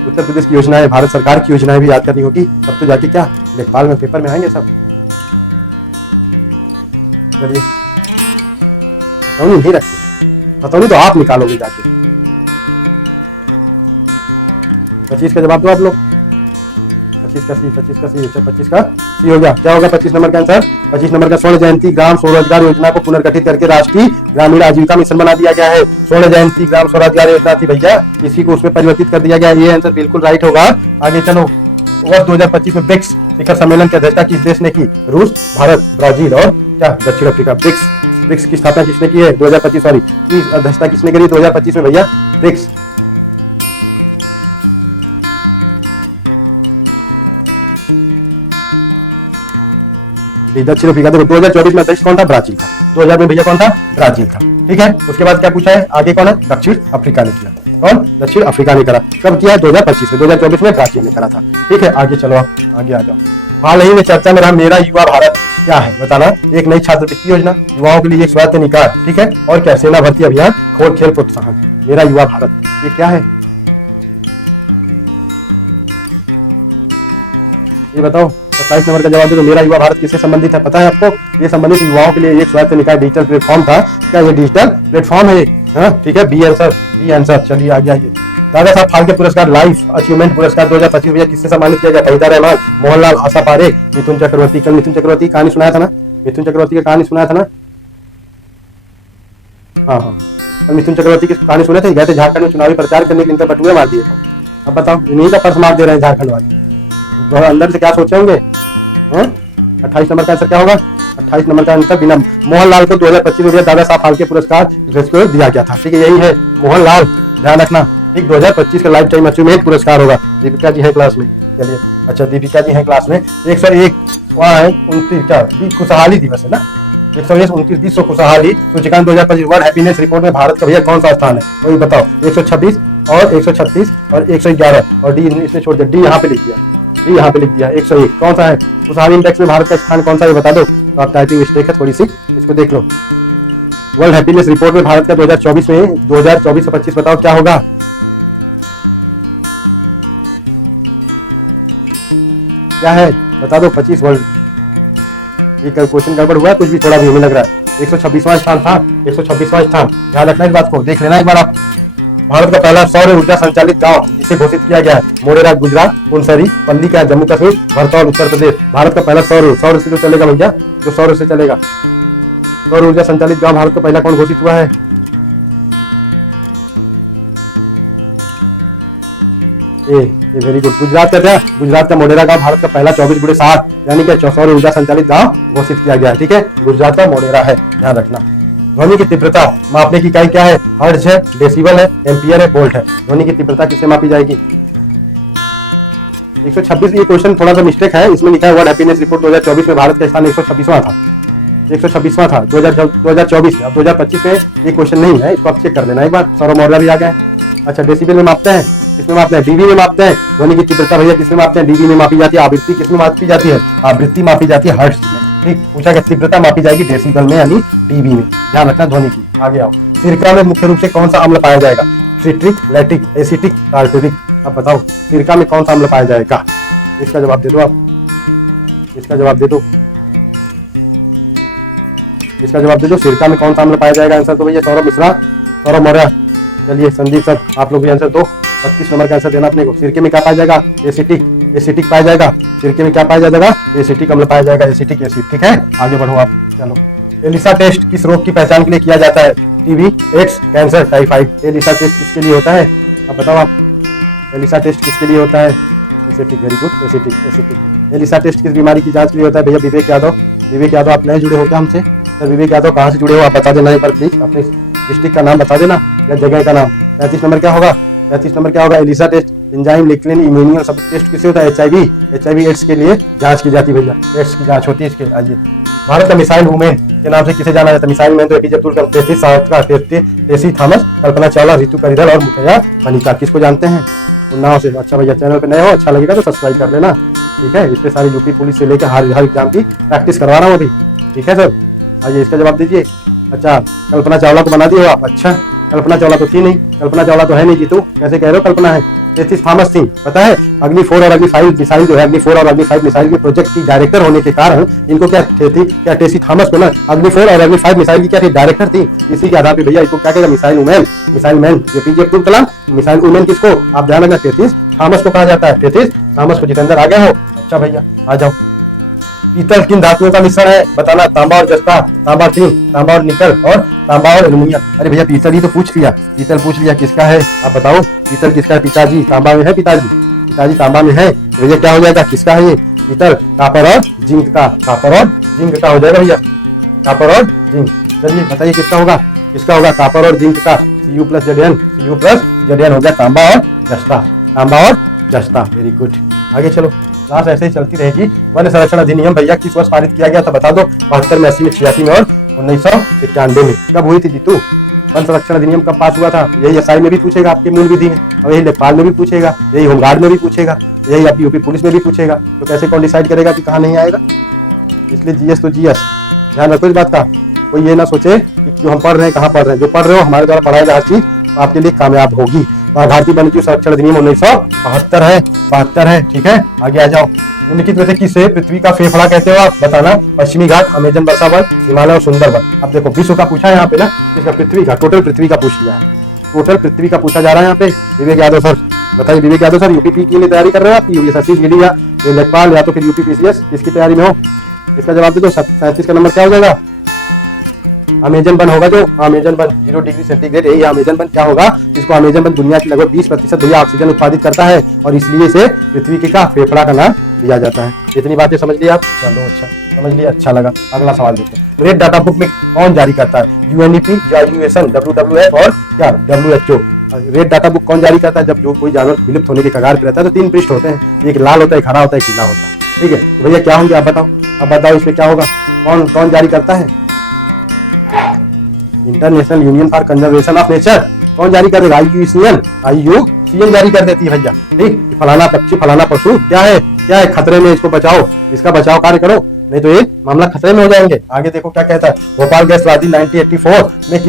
उत्तर प्रदेश की योजना है, भारत सरकार की योजनाएं भी याद करनी होगी, तब तो जाके क्या लेखपाल में पेपर में आएंगे सब। चलिए खतौनी नहीं रखते, खतौनी तो आप निकालोगे जाके। 25 का जवाब दो आप लोग, 25 का सी हो गया, क्या होगा 25 नंबर का आंसर। 25 नंबर का स्वर्ण जयंती ग्राम स्वरोजगार योजना को पुनर्गठित करके राष्ट्रीय ग्रामीण आजीविका मिशन बना दिया गया है। स्वर्ण जयंती ग्राम स्वरोजगार योजना थी भैया, इसी को उसमें परिवर्तित कर दिया गया, ये आंसर बिल्कुल राइट होगा। आगे चलो, वर्ष 2025 में ब्रिक्स शिखर सम्मेलन की अध्यक्षता किस देश ने की, रूस, भारत, ब्राजील और क्या दक्षिण अफ्रीका। ब्रिक्स की स्थापना किसने की है, 2025 की अध्यक्षता किसने करी 2025 में भैया, ब्रिक्स। दक्षिण अफ्रीका, देखो 2024 में अध्यक्ष कौन था, ब्राजील था, 2000 में भैया कौन था, ब्राजील था। ठीक है, उसके बाद क्या पूछा है, आगे कौन है, दक्षिण अफ्रीका ने किया, कौन, दक्षिण अफ्रीका ने करा, कब किया, 2025 में, 2024 में ब्राजील ने करा था। ठीक है, आगे चलो, आगे आ जाओ। हाल ही में चर्चा में रहा मेरा युवा भारत, क्या है बताना, एक नई छात्रवृत्ति योजना, युवाओं के लिए एक स्वायत्त निकाय, ठीक है, और क्या, सेना भर्ती अभियान, खेल प्रोत्साहन। मेरा युवा भारत ये क्या है, ये बताओ। 27 नंबर का जवाब दे दो, मेरा युवा भारत किससे संबंधित है, पता है आपको, ये संबंधित युवाओं के लिए एक स्वायत्त निकाय डिजिटल प्लेटफॉर्म था। क्या ये डिजिटल प्लेटफॉर्म है, हाँ ठीक है, बी आंसर। चलिए आगे आइए, दादा साहब फाल्के पुरस्कार लाइफ अचीवमेंट पुरस्कार 2025 भैया किससे सम्मानित किया गया, फरीदा रहमान, मोहनलाल, आशा पारेख, मिथुन चक्रवर्ती। कल मिथुन चक्रवर्ती कहानी सुनाया था ना, मिथुन चक्रवर्ती की कहानी सुना था ना? हाँ हाँ, और मिथुन चक्रवर्ती की कहानी सुने थे, गए थे झारखंड में चुनावी प्रचार करने के लिए, इनका बटुए मार दिए थे। अब बताओ, इन्हीं का पर्स मार दे रहे हैं झारखंड वाले, तो अंदर से क्या सोचे होंगे? 28 नंबर का आंसर क्या होगा? 28 नंबर का आंसर बिना मोहनलाल को 2025 में दादा साहब फाल्के पुरस्कार को दिया गया था। ठीक है, यही है मोहनलाल, ध्यान रखना। ठीक, 2025 का लाइफ टाइम अचीवमेंट पुरस्कार होगा। दीपिका जी है क्लास में, चलिए। अच्छा, दीपिका जी है क्लास में। 101 वहाँ है 29 क्या खुशहाली दिवस है ना? 129 विश्व खुशहाली सूचकांक 2025 वर्ल्ड हैप्पीनेस रिपोर्ट में भारत का भैया कौन सा स्थान है? वही बताओ। 126 और 136 और 111 और डी इसमें छोड़ दिया, डी यहाँ पे लिख दिया, डी यहाँ पे लिख दिया। 101 कौन सा है? खुशहाली इंडेक्स में भारत का स्थान कौन सा है बता दो। तो आप टाइपिंग मिस्टेक है थोड़ी सी, इसको देख लो। वर्ल्ड हैप्पीनेस रिपोर्ट में भारत का 2024 में 2024 से 25 बताओ क्या होगा? क्या है बता दो। 25 वर्ल्ड, ये क्वेश्चन गड़बड़ हुआ है कुछ भी, थोड़ा भी हमें लग रहा है। 126वां स्थान था, 126वां स्थान, ध्यान रखना इस बात को, देख लेना एक बार आप। भारत का पहला सौर ऊर्जा संचालित गांव जिसे घोषित किया गया है मोढेरा गुजरात, पुनसरी पल्ली का जम्मू कश्मीर, भरतौल उत्तर प्रदेश। भारत का पहला सौर से तो चलेगा भैया, जो सौर से चलेगा, सौर ऊर्जा संचालित गांव भारत का पहला कौन घोषित हुआ है? ये वेरी गुड, गुजरात का क्या? गुजरात का मोढेरा गांव भारत का पहला 24/7 यानी कि सौर ऊर्जा संचालित गांव घोषित किया गया है। ठीक है, गुजरात का मोढेरा है, ध्यान रखना। ध्वनि की तीव्रता मापने की इकाई क्या है? हर्ट्ज है, डेसिबल है, एम्पियर है, वोल्ट है। ध्वनि की तीव्रता किससे मापी जाएगी? 126, ये क्वेश्चन थोड़ा सा मिस्टेक है, इसमें लिखा है वर्ल्ड हैप्पीनेस रिपोर्ट 2024 में भारत का स्थान 126वां था, 126वां था 2024 में। अब 2025 में ये क्वेश्चन नहीं है, इसको आप चेक कर लेना एक बार। सौरभ मौर्य भी आ गए। अच्छा, डेसिबल में मापते हैं, किसमें मापते हैं? डीबी में मापते हैं। ध्वनि की तीव्रता भैया किसमें मापते हैं? डीबी में मापी जाती है। आवृत्ति किसमें मापी जाती है? आवृत्ति मापी जाती है हर्ट्ज में। ठीक, पूछा गया तीव्रता मापी जाएगी डेसिबल में यानी डीबी में, ध्यान रखना ध्वनि की। आगे आओ। सिरका में मुख्य रूप से कौन सा अम्ल पाया जाएगा? Citric, lactic, acetic, tartaric. अब बताओ सिरका में कौन सा अम्ल पाया जाएगा? इसका जवाब दे दो आप, इसका जवाब दे दो, इसका जवाब दे दो। सिरका में कौन सा अम्ल पाया जाएगा? आंसर तो भैया सौरभ मिश्रा, सौरभ मौर्य। चलिए संदीप सर, आप लोग भी आंसर दो। 32 नंबर का आंसर देना अपने को। सिरके में क्या पाया जाएगा? एसिटिक, एसिटिक पाया जाएगा। सिरके में क्या पाया जाएगा? एसिटिक अम्ल पाया जाएगा, एसिटिक एसिड। ठीक है, आगे बढ़ो आप। चलो, एलिसा टेस्ट किस रोग की पहचान के लिए किया जाता है? TB, AIDS, cancer, typhoid. ELISA test किसके लिए होता है? अब बताओ आप, एलिसा टेस्ट किसके लिए होता है? एसिटिक, वेरी गुड, एसिटिक, एसिटिक। एलिसा टेस्ट किस बीमारी की जांच के लिए होता है? भैया विवेक यादव, विवेक यादव आप नए जुड़े हो क्या हमसे? सर विवेक यादव कहाँ से जुड़े हो आप बता देना एक बार प्लीज, अपने डिस्ट्रिक्ट का नाम बता देना या जगह का नाम। 35 नंबर क्या होगा? 35 नंबर क्या होगा? एलिसा टेस्ट एंजाइम लिक्विन इम्यूनियम सब टेस्ट किससे होता है? एचआईवी एड्स के लिए जांच की जाती है भैया, एड्स की जांच होती है इसके। आइए, भारत का मिसाइल वुमेन के नाम से किसे जाना जाता है? मिसाइल मैन तो एपीजे अब्दुल कलाम, टेसी थॉमस, कल्पना चावला, रितु परिधल और मुखैया बनिका। किसको जानते हैं? उन्नाव से। अच्छा भैया, चैनल पे नए हो, अच्छा लगेगा तो सब्सक्राइब कर लेना। ठीक है, इस पे सारी यूपी पुलिस से लेकर हर एग्जाम की प्रैक्टिस करवा रहा हूँ अभी। ठीक है सर, आइए इसका जवाब दीजिए। अच्छा, कल्पना चावला को बना दिए हो आप? अच्छा, कल्पना चावला तो थी नहीं, कल्पना चावला तो है नहीं जीतू, कैसे कह रहे हो कल्पना है? टेथिस थॉमस थी, पता है अग्नि 4 और अग्नि 5 मिसाइल जो है, अग्नि 4 और अग्नि 5 मिसाइल के प्रोजेक्ट की डायरेक्टर होने के कारण इनको क्या थी, क्या टेसी थॉमस को ना अग्नि 4 और अग्नि 5 मिसाइल की क्या थी? डायरेक्टर थी। इसी के आधार पर भैया इसको क्या कहेगा? Missile women, missile man APJ Abdul Kalam. Missile women किसको? आप ध्यान रखना, टेथिस थॉमस को कहा जाता है। टेथिस थॉमस को। जितेंद्र आ गए हो? अच्छा भैया आ जाओ। पीतल किन धातुओं का मिश्रण है? बताना। तांबा और जस्ता, तांबा टीन, तांबा और निकल और तांबा और एल्युमिनियम। अरे भैया पीतल ही तो पूछ लिया, पीतल पूछ लिया, किसका है आप बताओ? पीतल किसका है? पिताजी तांबा में है, पिताजी, पिताजी तांबा में है। तो भैया क्या हो जाएगा? किसका है ये? पीतल, कापर और जिंक का, कापर और जिंक का हो जाएगा भैया, कापर और जिंक। चलिए बताइए किसका होगा? किसका होगा? कापर और जिंक का। Cu plus Zn, Cu plus Zn हो गया तांबा और जस्ता, तांबा और जस्ता। वेरी गुड, आगे चलो, क्लास ऐसे ही चलती रहेगी। वन संरक्षण अधिनियम भैया किस वर्ष पारित किया गया था? बता दो। 72 में, 80 में, 86 में और 1991 में। कब हुई थी जीतू? वन संरक्षण अधिनियम कब पास हुआ था? यही एसआई में भी पूछेगा आपके मूल विधि में, और यही लेखपाल में भी पूछेगा, यही होमगार्ड में भी पूछेगा, यही आपकी यूपी पुलिस में भी पूछेगा। तो कैसे कौन डिसाइड करेगा कि कहाँ नहीं आएगा? इसलिए जीएस तो जीएस, ध्यान रखो इस बात का। कोई ये ना सोचे कि जो हम पढ़ रहे हैं कहाँ पढ़ रहे हैं, जो पढ़ रहे हो हमारे द्वारा पढ़ाया हर चीज आपके लिए कामयाब होगी। भारतीय वन्यजीव संरक्षण अधिनियम 1972 है, 72 है। ठीक है, आगे आ जाओ। निम्नलिखित में से किसे पृथ्वी का फेफड़ा कहते हो आप? बताना। पश्चिमी घाट, अमेजन वर्षावन, हिमालय और सुंदरवन। अब देखो विश्व का पूछा है यहाँ पे ना, इसका पृथ्वी का, टोटल पृथ्वी का पूछ लिया है, टोटल पृथ्वी का पूछा जा रहा है यहाँ पे। विवेक यादव सर बताइए, विवेक यादव सर यूपी के लिए तैयारी कर रहे हो आप? यूपीएससी के लिए या लेखपाल या तो फिर यूपी पीसीएस, किसकी तैयारी में हो? इसका जवाब दे दो। 37 का नंबर क्या हो जाएगा? अमेजन वन होगा, जो अमेजन वन 0 डिग्री सेंटीग्रेड, यही अमेजन वन क्या होगा? इसको अमेजन वन दुनिया की लगभग 20% भैया ऑक्सीजन उत्पादित करता है और इसलिए इसे पृथ्वी के का फेफड़ा का नाम दिया जाता है। इतनी बातें समझ लिया आप? चलो अच्छा, समझ लिया, अच्छा लगा। अगला सवाल देखते हैं। रेड डाटा बुक में कौन जारी करता है? यूएनईपी या यूएसएन, WWF और क्या WHO? रेड डाटा बुक कौन जारी करता है? जब जो कोई जानवर विलुप्त होने के कगार पर रहता है तो 3 पृष्ठ होते हैं, एक लाल होता है, एक हरा होता है, एक पीला होता है। ठीक है, तो भैया क्या होंगे आप बताओ? अब बताओ इसमें क्या होगा? कौन कौन जारी करता है? International union for conservation of nature. कौन जारी करेगा? IUCN जारी कर देती है भैया। ठीक, फलाना पक्षी फलाना पशु क्या है, क्या है खतरे में, इसको बचाओ, इसका बचाव कार्य करो, नहीं तो ये मामला खतरे में हो जाएंगे। आगे देखो क्या कहता है। भोपाल गैस त्रासदी 1984 में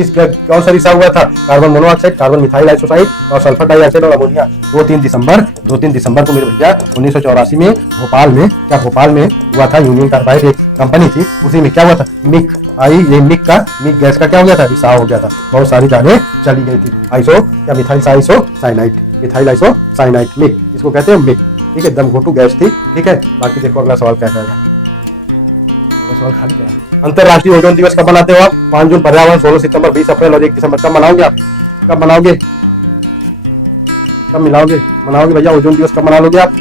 कौन सा रिसा हुआ था? कार्बन मोनोऑक्साइड, कार्बन मिथाइल आइसोसाइड और सल्फर डाइऑक्साइड और अमोनिया। 2-3 दिसंबर को मेरे भैया 1984 में भोपाल में हुआ था। यूनियन कार्बाइड एक कंपनी थी, उसी में क्या हुआ था? मिक मिक गैस का क्या हो गया था? रिसाव हो गया था, बहुत सारी जानें चली गई थी। मिथाइल आइसोसाइनाइड मिक, इसको कहते हैं मिक। ठीक है, दम घोटू गैस थी। ठीक है, बाकी देखो अगला सवाल क्या कहेगा। सवाल खाली गया। अंतरराष्ट्रीय ओजोन दिवस कब मनाते हो आप? 5 जून पर्यावरण, 16 सितंबर, 20 अप्रैल और 1 दिसंबर। कब मनाओगे आप? कब मनाओगे भैया ओजोन दिवस कब मना लोगे आप?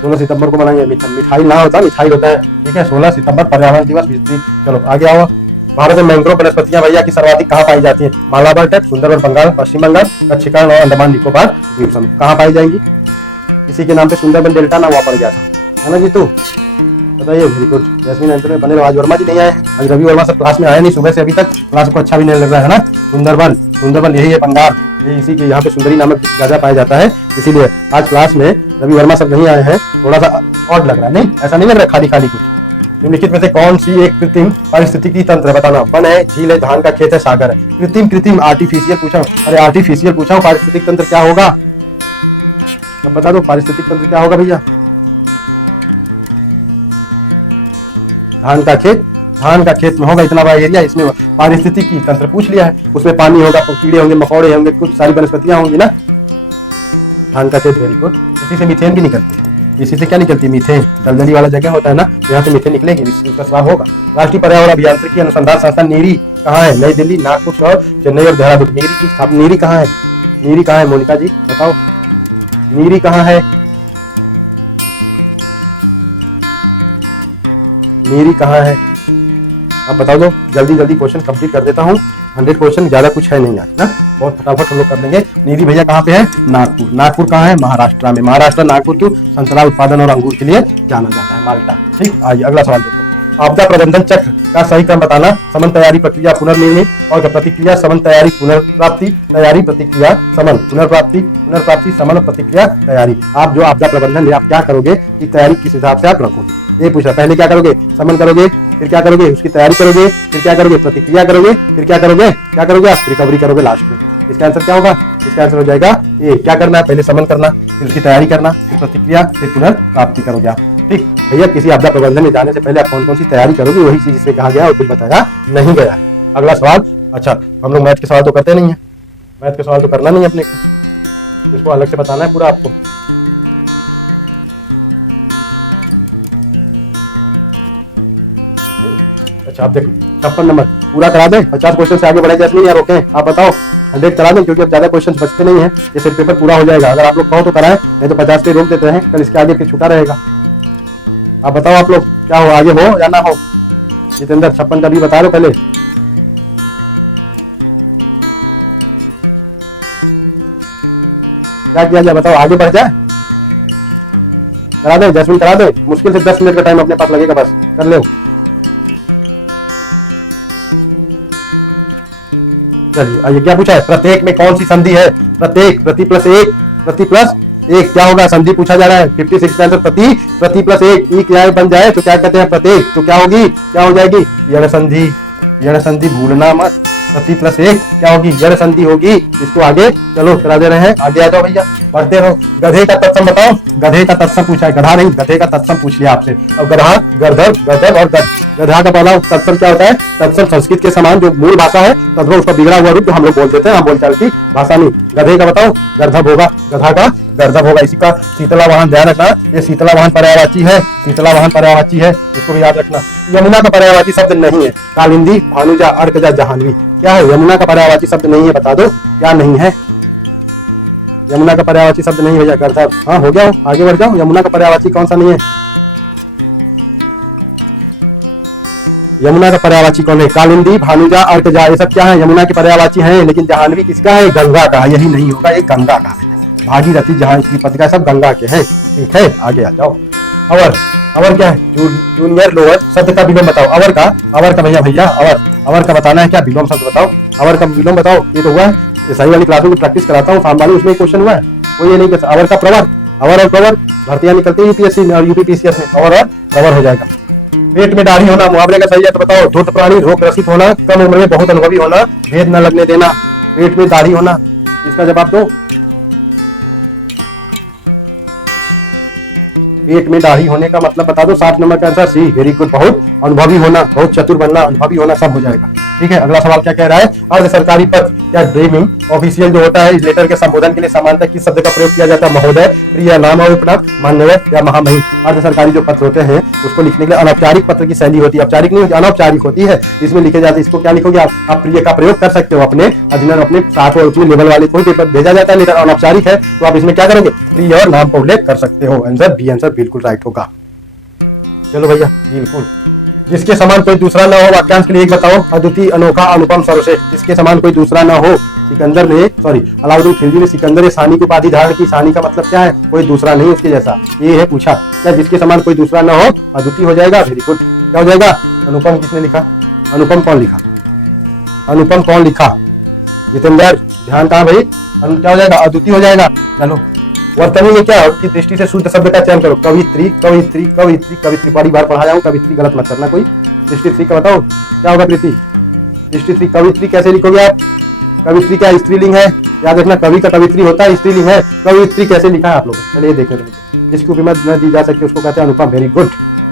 16 सितंबर को मनाएंगे। मिठाई ना होता, मिठाई होता है। ठीक है, 16 सितंबर पर्यावरण दिवस। चलो आगे आओ। भारत में मैंग्रोव वनस्पतियां भैया की सर्वाधिक कहाँ पाई जाती है? मालाबार तट, सुंदरबन बंगाल, पश्चिम बंगाल, कच्छीकरण और अंडमान निकोबार द्वीप समूह। कहाँ पाई जाएंगी? इसी के नाम पे सुंदरबन डेल्टा ना हुआ पड़ गया था, है ना जी? तू बताइए। वेरी गुड जैस्मिन आंसर में बने रहो। आज वर्मा जी नहीं आए हैं, आज रवि वर्मा सब क्लास में आए नहीं सुबह से अभी तक। क्लास को अच्छा भी नहीं लग रहा है ना? सुंदरबन यही है बंगाल, ये इसी के यहाँ पे सुंदरी नामक ज्यादा पाया जाता है, इसीलिए आज क्लास में रवि वर्मा सब नहीं आए हैं। थोड़ा सा ऑड लग रहा है, नहीं ऐसा नहीं लग रहा खाली खाली कुछ। निम्नलिखित में से कौन सी एक कृत्रिम पारिस्थितिकी तंत्र बताना? वन है, झील है, धान का खेत है, सागर है। कृत्रिम आर्टिफिशियल पूछा। अरे आर्टिफिशियल पूछा, पारिस्थितिक तंत्र क्या होगा? अब बता दो पारिस्थितिक तंत्र क्या होगा भैया? धान का खेत में होगा इतना बड़ा एरिया, इसमें पारिस्थितिकी तंत्र पूछ लिया है। उसमें पानी होगा, कीड़े होंगे, मकोड़े होंगे, कुछ सारी वनस्पतियां होंगी ना। धान का खेत, वेरी गुड। इसी से मीथेन भी निकलती है। इसी से क्या निकलती है? मीथेन। दलदली वाला जगह होता है ना, यहाँ से मीथेन निकलेगी, इसका स्वाब होगा। राष्ट्रीय पर्यावरण अभियांत्रिकी अनुसंधान संस्थान नीरी कहाँ है? नई दिल्ली, नागपुर और चेन्नई और देहरादून। नीरी की स्थापना, नीरी कहाँ है मोनिका जी बताओ? नीरी कहाँ है? नीरी कहाँ है? अब बताओ दो, जल्दी क्वेश्चन कंप्लीट कर देता हूँ। 100 क्वेश्चन, ज्यादा कुछ है नहीं आज ना, बहुत फटाफट हम लोग कर देंगे। नीरी भैया कहाँ पे है? नागपुर कहाँ है? महाराष्ट्र में। महाराष्ट्र नागपुर क्यों? संतरा उत्पादन और अंगूर के लिए जाना जाता है, माल्टा। ठीक, आइए अगला सवाल देखो। आपदा प्रबंधन चक्र का सही क्रम बताना। समन, तैयारी, प्रक्रिया, पुनर्निर्मित और प्रतिक्रिया। समन, तैयारी, पुनर्प्राप्ति, तैयारी, प्रतिक्रिया, समन, पुनर्प्राप्ति, समन, प्रतिक्रिया, तैयारी। आप जो आपदा प्रबंधन है, आप क्या करोगे कि तैयारी किस हिसाब से आप रखोगे? ये पूछा। पहले क्या करोगे? समन करोगे, फिर क्या करोगे? उसकी तैयारी करोगे, फिर क्या करोगे? प्रतिक्रिया करोगे, फिर क्या करोगे आप? रिकवरी करोगे लास्ट में। इसका आंसर क्या होगा? इसका आंसर हो जाएगा ये। क्या करना है? पहले समन करना, फिर उसकी तैयारी करना, फिर प्रतिक्रिया, फिर पुनर्प्राप्ति करोगे आप। ठीक भैया, किसी आपदा प्रबंधन में जाने से पहले आप कौन सी तैयारी करोगे, वही चीज इसमें कहा गया और कुछ बताया नहीं गया है। अगला सवाल। अच्छा, हम लोग मैथ के सवाल तो करते नहीं है, मैथ के सवाल तो करना नहीं अपने को, इसको अलग से बताना है पूरा आपको। अच्छा आप देखो 56 नंबर पूरा करा दें, 50 क्वेश्चन से आगे बढ़े जैसे या रोकें? आप बताओ। 100 करा दें, क्योंकि अब ज्यादा क्वेश्चन बचते नहीं है, ये सिर्फ पेपर पूरा हो जाएगा। अगर आप लोग कहो तो कराएं, नहीं तो 50 पे रोक देते हैं, कल इसके आगे फिर छूटा रहेगा। आप बताओ आप लोग क्या हो, आगे हो या ना हो? जितेंद्र 56 का भी बता लो पहले। क्या किया जाए बताओ, आगे बढ़ जाए? करा दे जैस्मिन, करा दे। मुश्किल से 10 मिनट का टाइम अपने पास लगेगा, बस कर लो। चलिए आइए, क्या पूछा है? प्रत्येक में कौन सी संधि है? प्रत्येक, प्रति प्लस एक क्या होगा? संधि पूछा जा रहा है। 56 का आंसर प्रति प्लस एक। ई क्या बन जाए तो क्या कहते हैं? प्रत्येक। तो क्या होगी? क्या हो जाएगी? यण संधि, भूलना मत। प्रति प्लस एक क्या होगी? यण संधि होगी। इसको आगे चलो करा दे रहे हैं, आगे आ जाओ भैया, बढ़ते रहो। गधे का तत्सम बताओ। गधे का तत्सम पूछा है, गधा नहीं, गधे का तत्सम पूछ लिया आपसे। अब गधा, गर्दभ, गधब और गध। गधा का पहला तत्सम क्या होता है? तत्सम संस्कृत के समान जो मूल भाषा है, तद्भव उसका बिगड़ा हुआ रूप जो हम लोग बोल देते हैं, हम बोलचाल की भाषा नहीं। गधे का बताओ। गर्दभ होगा गधा का गर्दभ होगा इसी का। शीतला वाहन, ध्यान रखना, ये शीतला वाहन पर्यायवाची है, शीतला वाहन पर्यायवाची है, इसको भी याद रखना। यमुना का पर्यायवाची शब्द नहीं है। कालिंदी, भानुजा, अर्कजा, जाह्नवी, क्या है? यमुना का पर्यायवाची शब्द नहीं है, बता दो क्या नहीं है? यमुना का पर्यायवाची शब्द नहीं भैया, गर्दभ। हाँ हो गया, आगे बढ़ जाओ। यमुना का पर्यायवाची कौन सा नहीं है? यमुना का पर्यायवाची कौन है? कालिंदी, भानुजा, अर्कजा, ये सब क्या है? यमुना के पर्यायवाची हैं। लेकिन जाह्नवी किसका है? गंगा का। यही नहीं होगा, ये गंगा का है। भागीरथी, जहां श्रीपति का, सब गंगा के हैं। ठीक है, आगे आ जाओ। अवर, अवर क्या है? जूनियर लोअर शब्द का विलोम बताओ। अवर का भैया अवर का बताना है क्या? विलोम शब्द बताओ, अवर का विलोम बताओ। ये तो हुआ है, सही वाली क्लास में प्रैक्टिस कराता हूँ, फार्म वाली, उसमें क्वेश्चन हुआ है। वो ये नहीं कर, अवर का प्रवर, अवर और प्रवर भर्तियां निकलती है यूपीएससी और यूपीपीसीएस में, अवर और प्रवर हो जाएगा। पेट में दाढ़ी होना मुहावरे का सही है तो बताओ। धूर्त प्राणी, रोग ग्रसित होना, कम उम्र में बहुत अनुभवी होना, भेद न लगने देना। पेट में दाढ़ी होना, इसका जवाब दो। पेट में दाढ़ी होने का मतलब बता दो। 60 नंबर का आंसर सी, वेरी गुड। बहुत अनुभवी होना, बहुत चतुर बनना, अनुभवी होना, सब हो जाएगा। ठीक है, अगला सवाल क्या कह रहा है? अर्ध सरकारी पद या ड्रीमिंग ऑफिशियल जो होता है, इस लेटर के संबोधन के लिए सामान्यतः किस शब्द का प्रयोग किया जाता है? महोदय, प्रिय, नाम और उपनाम, मान्यवर या महामहिम। अर्ध सरकारी जो पत्र होते हैं उसको लिखने के लिए अनौपचारिक पत्र की शैली होती है, औपचारिक नहीं होती, अनौपचारिक होती है। इसमें लिखे जाते हैं, इसको क्या लिखोगे आप प्रिय का प्रयोग कर सकते हो अपने अधीन, अपने साथ और अपने लेवल वाले कोई पेपर भेजा जाता है, लेटर अनौपचारिक है तो आप इसमें क्या करोगे? प्रिय और नाम का उल्लेख कर सकते हो। आंसर बी, आंसर बिल्कुल राइट होगा। चलो भैया, बिल्कुल। जिसके समान कोई दूसरा ना हो, वाक्यांश के लिए एक बताओ। अद्वितीय, अनोखा, अनुपम, सर्वश्रेष्ठ। जिसके समान कोई दूसरा ना हो। अलाउद्दीन खिलजी ने सिकंदर सानी की उपाधि धारण की। सानी का मतलब क्या है? कोई दूसरा नहीं उसके जैसा, ये है पूछा। क्या जिसके समान कोई दूसरा ना हो, अद्वितीय हो जाएगा, वेरी गुड। क्या हो जाएगा? अनुपम किसने लिखा? अनुपम कौन लिखा? अनुपम कौन लिखा? जितेंद्र, ध्यान कहाँ भाई? क्या हो जाएगा? अद्वितीय हो जाएगा। चलो, वर्तनी में क्या की दृष्टि से शुद्ध शब्द का चयन करो। कवित्री, कवित्री, कवित्री, कवित्री, बड़ी बार पढ़ा जाऊं, कवित्री गलत मत करना कोई। दृष्टि का बताओ क्या होगा प्रीति? दृष्टि, कवित्री कैसे लिखोगे आप? कवित्री क्या स्त्रीलिंग है? याद रखना, कवि का कवित्री होता है, स्त्रीलिंग है। कवित्री कैसे लिखा है आप लोग? चलिए ये देखें। जिसकी उपमा न दी जा सकती उसको कहते हैं अनुपम, वेरी गुड।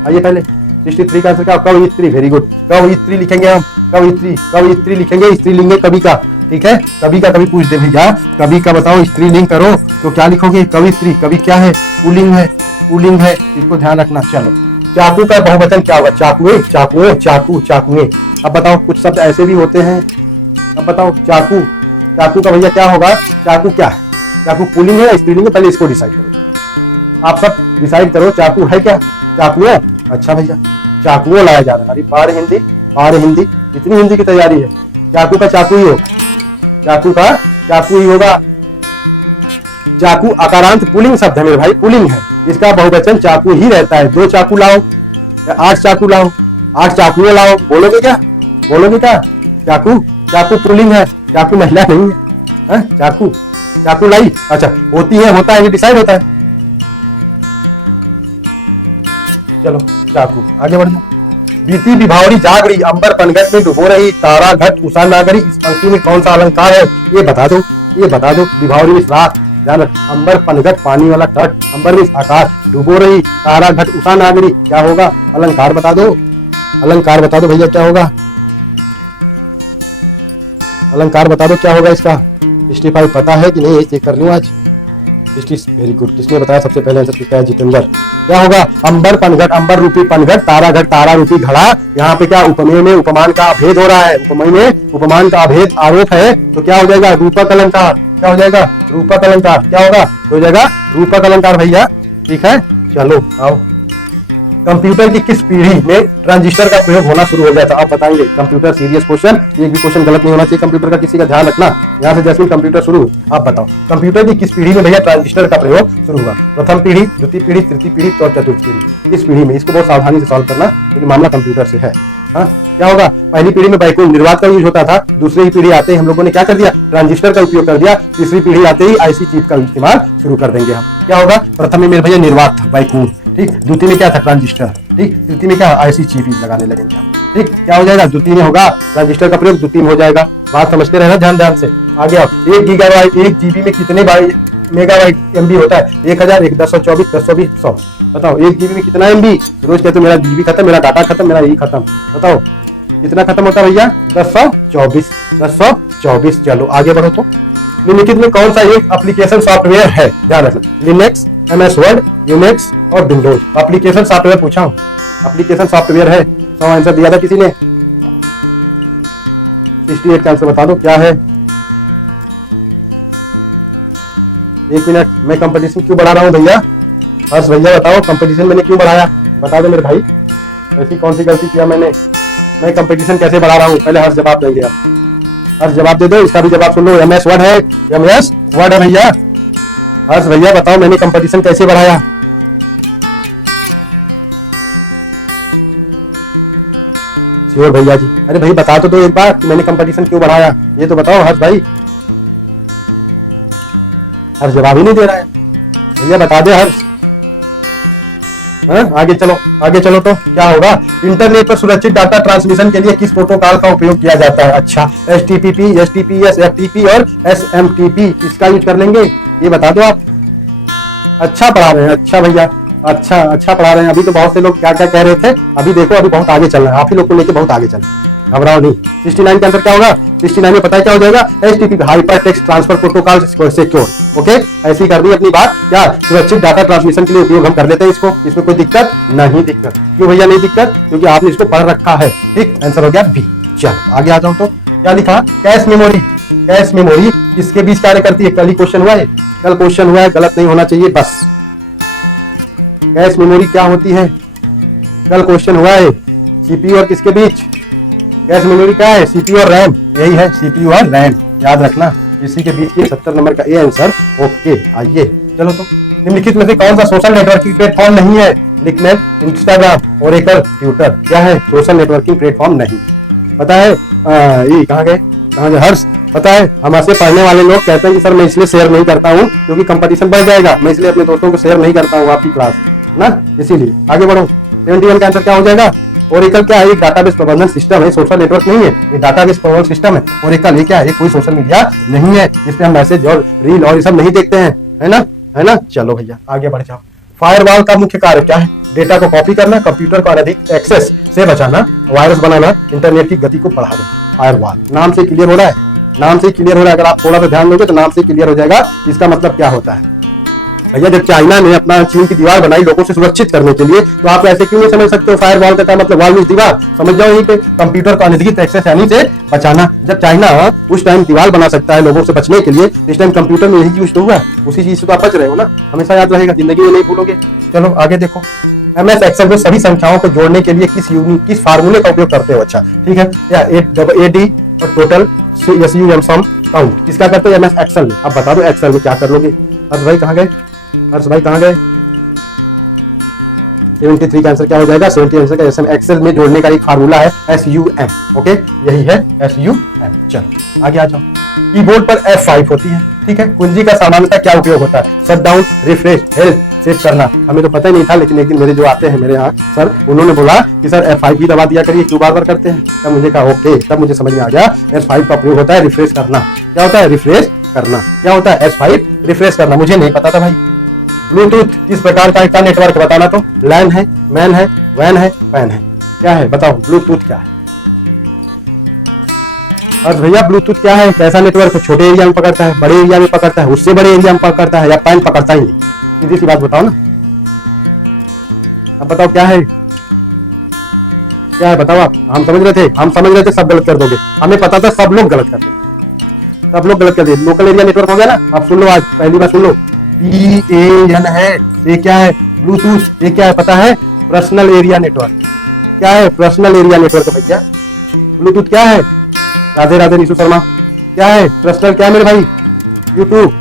आइए पहले दृष्टि का आंसर क्या? कवित्री, वेरी गुड। कवित्री लिखेंगे हम, कवित्री, कवित्री लिखेंगे, स्त्रीलिंग है कवि का। ठीक है, कवि का कभी पूछ दे भैया, कवि का बताओ स्त्रीलिंग करो तो क्या लिखोगे? कवित्री। कवि क्या है? पुल्लिंग है, पुल्लिंग है, इसको ध्यान रखना। चलो, चाकू का बहुवचन क्या होगा? चाकुए, चाकुए, चाकू, चाकुए। अब बताओ, कुछ शब्द ऐसे भी होते हैं। अब बताओ, चाकू, चाकू का भैया क्या होगा? चाकू क्या है? चाकू पुल्लिंग है, स्त्रीलिंग है? पहले इसको डिसाइड करो, आप सब डिसाइड करो। चाकू है क्या? चाकू है। अच्छा भैया, चाकुओं लाया जा रहा है। अरे बार हिंदी, बार हिंदी, इतनी हिंदी की तैयारी है। चाकू का चाकू ही होगा, चाकू का चाकू ही होगा। चाकू आकारांत पुल्लिंग शब्द है मेरे भाई, पुल्लिंग है। इसका बहुवचन चाकू ही रहता है। 2 चाकू लाओ या 8 चाकू लाओ, 8 चाकुएं लाओ, बोलोगे क्या? बोलोगे क्या? चाकू, चाकू पुल्लिंग है, चाकू महिला नहीं है। चाकू, चाकू लाई। अच्छा, होती है, होता है, ये डिसाइड होता है। चलो, चाकू, आगे बढ़ जाओ। बीती विभावरी जाग रही, अंबर पनघट में डुबो रही, तारा घट उषा नागरी। इस पंक्ति में कौन सा अलंकार है? ये बता दो, ये बता दो। विभावरी में रात, ध्यान रख, अंबर पनघट पानी वाला तट, अंबर में आकाश, डुबो रही, तारा घट उषा नागरी, क्या होगा? अलंकार बता दो, अलंकार बता दो भैया, क्या होगा? अलंकार बता दो क्या होगा इसका? 65 पता है कि नहीं? चेक कर लूं आज। Very good. किसने बताया सबसे पहले आंसर किसका है? जितेंद्र। क्या होगा? अंबर पनघट, अंबर रूपी पनघट, तारा घट, तारा रूपी घड़ा। यहाँ पे क्या उपमेय में उपमान का अभेद हो रहा है, उपमेय में उपमान का अभेद आरोप है, तो क्या हो जाएगा? रूपक अलंकार। क्या हो जाएगा? रूपक अलंकार। क्या होगा? हो जाएगा रूपक अलंकार भैया। ठीक है, चलो आओ। कंप्यूटर की किस पीढ़ी में ट्रांजिस्टर का प्रयोग होना शुरू हो गया था? आप बताएंगे। कंप्यूटर, सीरियस क्वेश्चन, एक भी क्वेश्चन गलत नहीं होना चाहिए कंप्यूटर का, किसी का ध्यान रखना। यहाँ से जैसे कंप्यूटर शुरू, आप बताओ कंप्यूटर की किस पीढ़ी में भैया ट्रांजिस्टर का प्रयोग शुरू हुआ? प्रथम पीढ़ी, द्वितीय पीढ़ी, तृतीय पीढ़ी और चतुर्थ पीढ़ी। इस पीढ़ी में, इसको बहुत सावधानी से सॉल्व करना क्योंकि मामला कंप्यूटर से है। हाँ, क्या होगा? पहली पीढ़ी में बैकुंठ निर्वात का यूज होता था। दूसरी पीढ़ी आते ही हम लोगों ने क्या कर दिया? ट्रांजिस्टर का उपयोग कर दिया। तीसरी पीढ़ी आते ही आईसी चिप का इस्तेमाल शुरू कर देंगे हम। क्या होगा? प्रथम में मेरे भैया निर्वात था, बैकुंठ। ठीक, द्वितीय में क्या था? ट्रांजिस्टर। ठीक, तृतीय में क्या? आईसी चिप लगाने लगेंगे हम। ठीक, क्या हो जाएगा? द्वितीय में होगा ट्रांजिस्टर का प्रयोग, द्वितीय में हो जाएगा। बात समझते रहना, ध्यान ध्यान से। आगे आओ। 1 गीगाबाइट, 1 जीबी में कितने मेगाबाइट एमबी होता है? 1000, 1024, 1020, 100। बताओ 1 जीबी में कितना एमबी? रोज कहते मेरा जीबी खत्म, मेरा डाटा खत्म, मेरा ई खत्म। बताओ कितना खत्म होता है भैया? 1024, 1024। चलो आगे बढ़ो तो। निम्नलिखित में कौन सा एक एप्लीकेशन सॉफ्टवेयर है? ध्यान रखना, लिनक्स, MS वर्ड, यूनिक्स और विंडोज। एप्लीकेशन सॉफ्टवेयर पूछा हूं, एप्लीकेशन सॉफ्टवेयर है। तो आंसर दिया था किसी ने, 68 का आंसर बता दो क्या है। 1 मिनट, मैं कंपटीशन क्यों बढ़ा रहा हूँ भैया? हर्ष भैया बताओ, कंपटीशन मैंने क्यों बढ़ाया? बता दो मेरे भाई, ऐसी कौन सी गलती किया मैंने? मैं कंपटीशन कैसे बढ़ा रहा हूँ? पहले हर्ष जवाब देंगे आप। हर्ष जवाब दे दो, इसका भी जवाब सुन लो। MS वर्ड है, MS वर्ड है भैया। हर्ष भैया बताओ, मैंने कंपटीशन कैसे बढ़ाया? श्योर भैया जी। अरे भाई बता तो दो एक बार कि मैंने कंपटीशन क्यों बढ़ाया, ये तो बताओ हर्ष भाई। हर्ष जवाब ही नहीं दे रहा है भैया, बता दे हर्ष। आगे चलो, आगे चलो। तो क्या होगा? इंटरनेट पर सुरक्षित डाटा ट्रांसमिशन के लिए किस प्रोटोकॉल का उपयोग किया जाता है? अच्छा, HTTP, HTTPS, FTP और SMTP किसका यूज कर लेंगे? ये बता दो आप। अच्छा पढ़ा रहे हैं, अच्छा भैया, अच्छा पढ़ा रहे हैं। अभी तो बहुत से लोग क्या क्या कह रहे थे, अभी देखो अभी बहुत आगे चल रहा है, आप ही लोग को लेके बहुत आगे चल रहा है, घबराओ नहीं। 69 का आंसर क्या होगा? 69 में पता है क्या हो जाएगा? HTTP, hyper text transfer protocol secure. Okay, ऐसी कर दी अपनी बात। क्या सुरक्षित डाटा ट्रांसमिशन के लिए उपयोग हम कर लेते हैं इसको, इसमें कोई दिक्कत नहीं। दिक्कत क्यों भैया नहीं दिक्कत? क्योंकि आपने इसको पढ़ रखा है। ठीक, आंसर हो गया बी। चलो आगे आ जाऊं तो क्या लिखा? Cache memory. कैश मेमोरी किसके बीच कार्य करती है? कल ही क्वेश्चन हुआ है, कल क्वेश्चन हुआ है, गलत नहीं होना चाहिए बस। कैश मेमोरी क्या होती है? कल क्वेश्चन हुआ है। CPU और किसके बीच? कैश मेमोरी क्या है? CPU और रैम, यही है, CPU और रैम, याद रखना। इसी के बीच की 70 नंबर का ए आंसर। ओके, आइए चलो। तो निम्नलिखित में से कौन सा सोशल नेटवर्किंग प्लेटफॉर्म नहीं है? LinkedIn, Instagram, Oracle, Twitter. क्या है? सोशल नेटवर्किंग प्लेटफॉर्म नहीं। पता है? ये कहाँ गए हर्ष? पता है, हमसे पढ़ने वाले लोग कहते हैं कि सर मैं इसलिए शेयर नहीं करता हूँ क्योंकि कंपटीशन बढ़ जाएगा, मैं इसलिए अपने दोस्तों को शेयर नहीं करता हूँ आपकी क्लास ना, इसीलिए। आगे बढ़ो। 71 का आंसर क्या हो जाएगा? ओरेकल क्या है? एक डाटाबेस प्रबंधन सिस्टम है, सोशल नेटवर्क नहीं है, ये डाटाबेस प्रबंधन सिस्टम है। ओरेकल ये क्या है? कोई सोशल मीडिया नहीं है, इसमें हम मैसेज और रील और ये सब नहीं देखते हैं, है ना, है ना। चलो भैया आगे बढ़ जाओ। फायरवॉल का मुख्य कार्य क्या है? डेटा को कॉपी करना, कंप्यूटर को अनधिकृत एक्सेस से बचाना, वायरस बनाना, इंटरनेट की गति को बढ़ाना। फायरवॉल नाम से क्लियर हो रहा है, नाम से क्लियर हो रहा है। अगर आप थोड़ा सा ध्यान दोगे तो नाम से क्लियर हो जाएगा इसका मतलब क्या होता है। भैया जब चाइना ने अपना चीन की दीवार बनाई लोगों से सुरक्षित करने के लिए, तो आप ऐसे क्यों नहीं समझ सकते हो? फायरवॉल का मतलब वॉल मीन्स दीवार, समझ जाओ यहीं पे। कंप्यूटर को अनधिकृत एक्सेस यानी से बचाना। जब चाइना उस टाइम दीवार बना सकता है लोगों से बचने के लिए, इस टाइम कंप्यूटर में यही यूज तो हुआ, उसी चीज से तो आप बच रहे हो ना, हमेशा याद रहेगा, जिंदगी में नहीं भूलोगे। चलो आगे देखो। MS एक्सेल में सभी संख्याओं को जोड़ने के लिए किस फार्मूले का उपयोग करते हो? अच्छा ठीक है, या AD और टोटल SUM सम काउंट किसका करते हो? MS एक्सेल में। अब बता दो एक्सेल में क्या कर लोगे? हर्ष भाई कहाँ गए? हर्ष भाई कहाँ गए? 73 का आंसर क्या हो जाएगा? 70 आंसर का एक्सेल में जोड़ने का एक फार्मूला है SUM। ओके, यही है SUM। चलो आगे आ जाओ। कीबोर्ड पर F5 होती है, ठीक है। कुंजी का सामान्यतः क्या उपयोग होता है? Shut down, refresh, help, save करना। हमें तो पता ही नहीं था, लेकिन एक दिन मेरे जो आते हैं मेरे यहाँ सर, उन्होंने बोला कि सर F5 भी दबा दिया करिए, क्यों बार बार करते हैं? तब मुझे कहा ओके, तब मुझे समझ में आ गया F5 का प्रयोग होता है रिफ्रेश करना। क्या होता है? रिफ्रेश करना। क्या होता है? S5 रिफ्रेश करना। मुझे नहीं पता था भाई। ब्लूटूथ किस प्रकार का नेटवर्क? बताना तो। लैन है, मैन है, वैन है, पैन है, क्या है बताओ? ब्लूटूथ क्या है? और भैया ब्लूटूथ क्या है? कैसा नेटवर्क है? छोटे एरिया में पकड़ता है, बड़े एरिया में पकड़ता है, उससे बड़े एरिया में पकड़ता है, या पैन पकड़ता ही नहीं? सीधी सी बात बताओ ना। अब बताओ क्या है? क्या है बताओ आप? हम समझ रहे थे सब गलत कर दोगे, हमें पता था सब लोग गलत कर दोगे, सब लोग गलत कर दिए। लोकल एरिया नेटवर्क हो गया ना। आप सुन लो, आज पहली बार सुन लो। PAN है, ये क्या है? ब्लूटूथ। ये क्या है पता है? Personal area network. क्या है? पर्सनल एरिया नेटवर्क भैया। ब्लूटूथ क्या है? राधे राधे निशु शर्मा। क्या है? पर्सनल क्या है मेरे भाई? यूट्यूब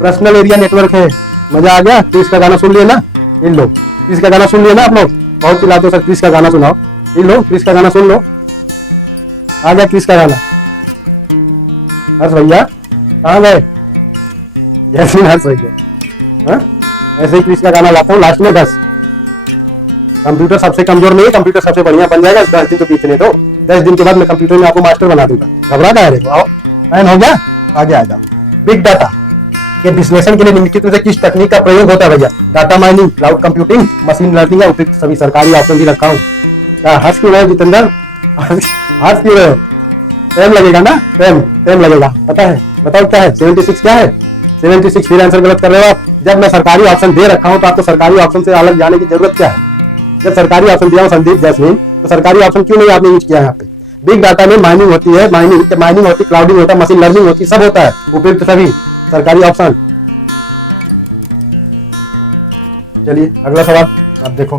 पर्सनल एरिया नेटवर्क है। मजा आ गया? क्रिस का गाना सुन लिया ना इन लोग? क्रिस का गाना सुन लिया ना आप लोग? बहुत चिल्लाते हो सर क्रिस का गाना सुनाओ। इन लो क्रिस का गाना सुन लो। आ गया क्रिस का गाना। हर्ष भैया कहाँ गए? जैसे हर्ष भैया, ऐसे ही क्रिस का गाना लाता हूँ लास्ट में। 10 कंप्यूटर सबसे कमजोर नहीं है, कंप्यूटर सबसे बढ़िया बन जाएगा। 10 दिन तो बीतने दो, 10 दिन के बाद मैं कंप्यूटर में आपको मास्टर बना दूंगा। घबरा रहे हो? आओ, फैन हो गया? आगे आ जाओ। बिग डाटा के विश्लेषण के लिए निम्नलिखित में से किस तकनीक का प्रयोग होता है भैया? Data mining, cloud computing, machine learning या उपयुक्त सभी सरकारी ऑप्शन भी रखा हूँ। क्या हंस क्यों रहे हो जितेंद्र? हंस क्यों रहे हो? टाइम लगेगा ना, टाइम लगेगा, पता है बताओ क्या है 76 क्या है 76 फिर आंसर गलत कर रहे हो आप। जब मैं सरकारी ऑप्शन दे रखा हूं तो आपको सरकारी ऑप्शन से अलग जाने की जरूरत क्या है। जब सरकारी ऑप्शन दिया हूं संदीप जैस्मिन तो सरकारी ऑप्शन क्यों नहीं आपने यूज किया यहाँ पे। बिग डाटा में माइनिंग होती है, माइनिंग होती है, क्लाउडिंग होता है, मशीन लर्निंग होती है, सब होता है, उपयुक्त सभी सरकारी ऑप्शन। चलिए अगला सवाल आप देखो,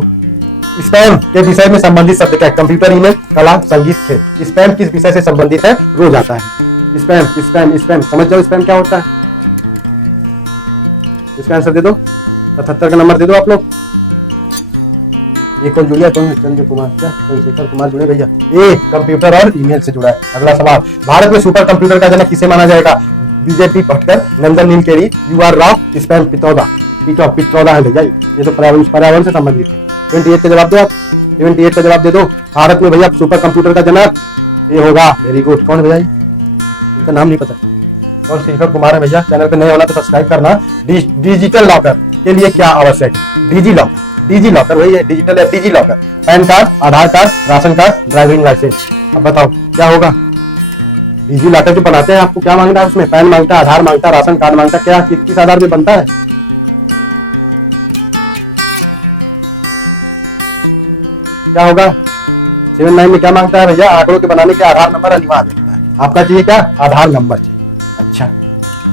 स्पैम के विषय में संबंधित शब्द क्या है। कंप्यूटर, ईमेल, कला, संगीत, खेल। स्पैम किस विषय से संबंधित है, रोज आता है। स्पैम स्पैम स्पैम समझ जाओ स्पैम क्या होता है। इसका आंसर दे दो, 77 का नंबर दे दो आप लोग। एक और जुड़िया कौन है, चंद्र कुमार क्या, चंद्रशेखर कुमार जुड़े भैया। ए कंप्यूटर और ईमेल से जुड़ा है। अगला सवाल, भारत में सुपर कंप्यूटर का जनक किसे माना जाएगा। बीजेपी भटकर, नंदन नीलकेरी, UR राव, स्पैम पित्रोदा है भैया। ये तो पर्यावरण से संबंधित है। 28 का जवाब दो आप, 78 का जवाब दे दो। भारत में भैया सुपर कंप्यूटर का जनक ये होगा, वेरी गुड। कौन है भैया, उनका नाम नहीं पता। और शेखर कुमार है भैया। चैनल पे नए होना तो सब्सक्राइब करना। डिजिटल लॉकर के लिए क्या आवश्यक है। डिजी लॉकर वही है, डिजिटल है, DigiLocker. PAN card, Aadhaar card, ration card, driving licence. अब बताओ क्या होगा। डिजी लॉकर जो बनाते हैं आपको क्या मांगता है उसमें, पैन मांगता है, आधार मांगता है, राशन कार्ड मांगता है, क्या किस आधार पे बनता है। क्या होगा 79 में क्या मांगता है भैया, आंकड़ों के बनाने के आधार नंबर अनिवार्य होता है। आपका चाहिए क्या, आधार नंबर चाहिए। अच्छा,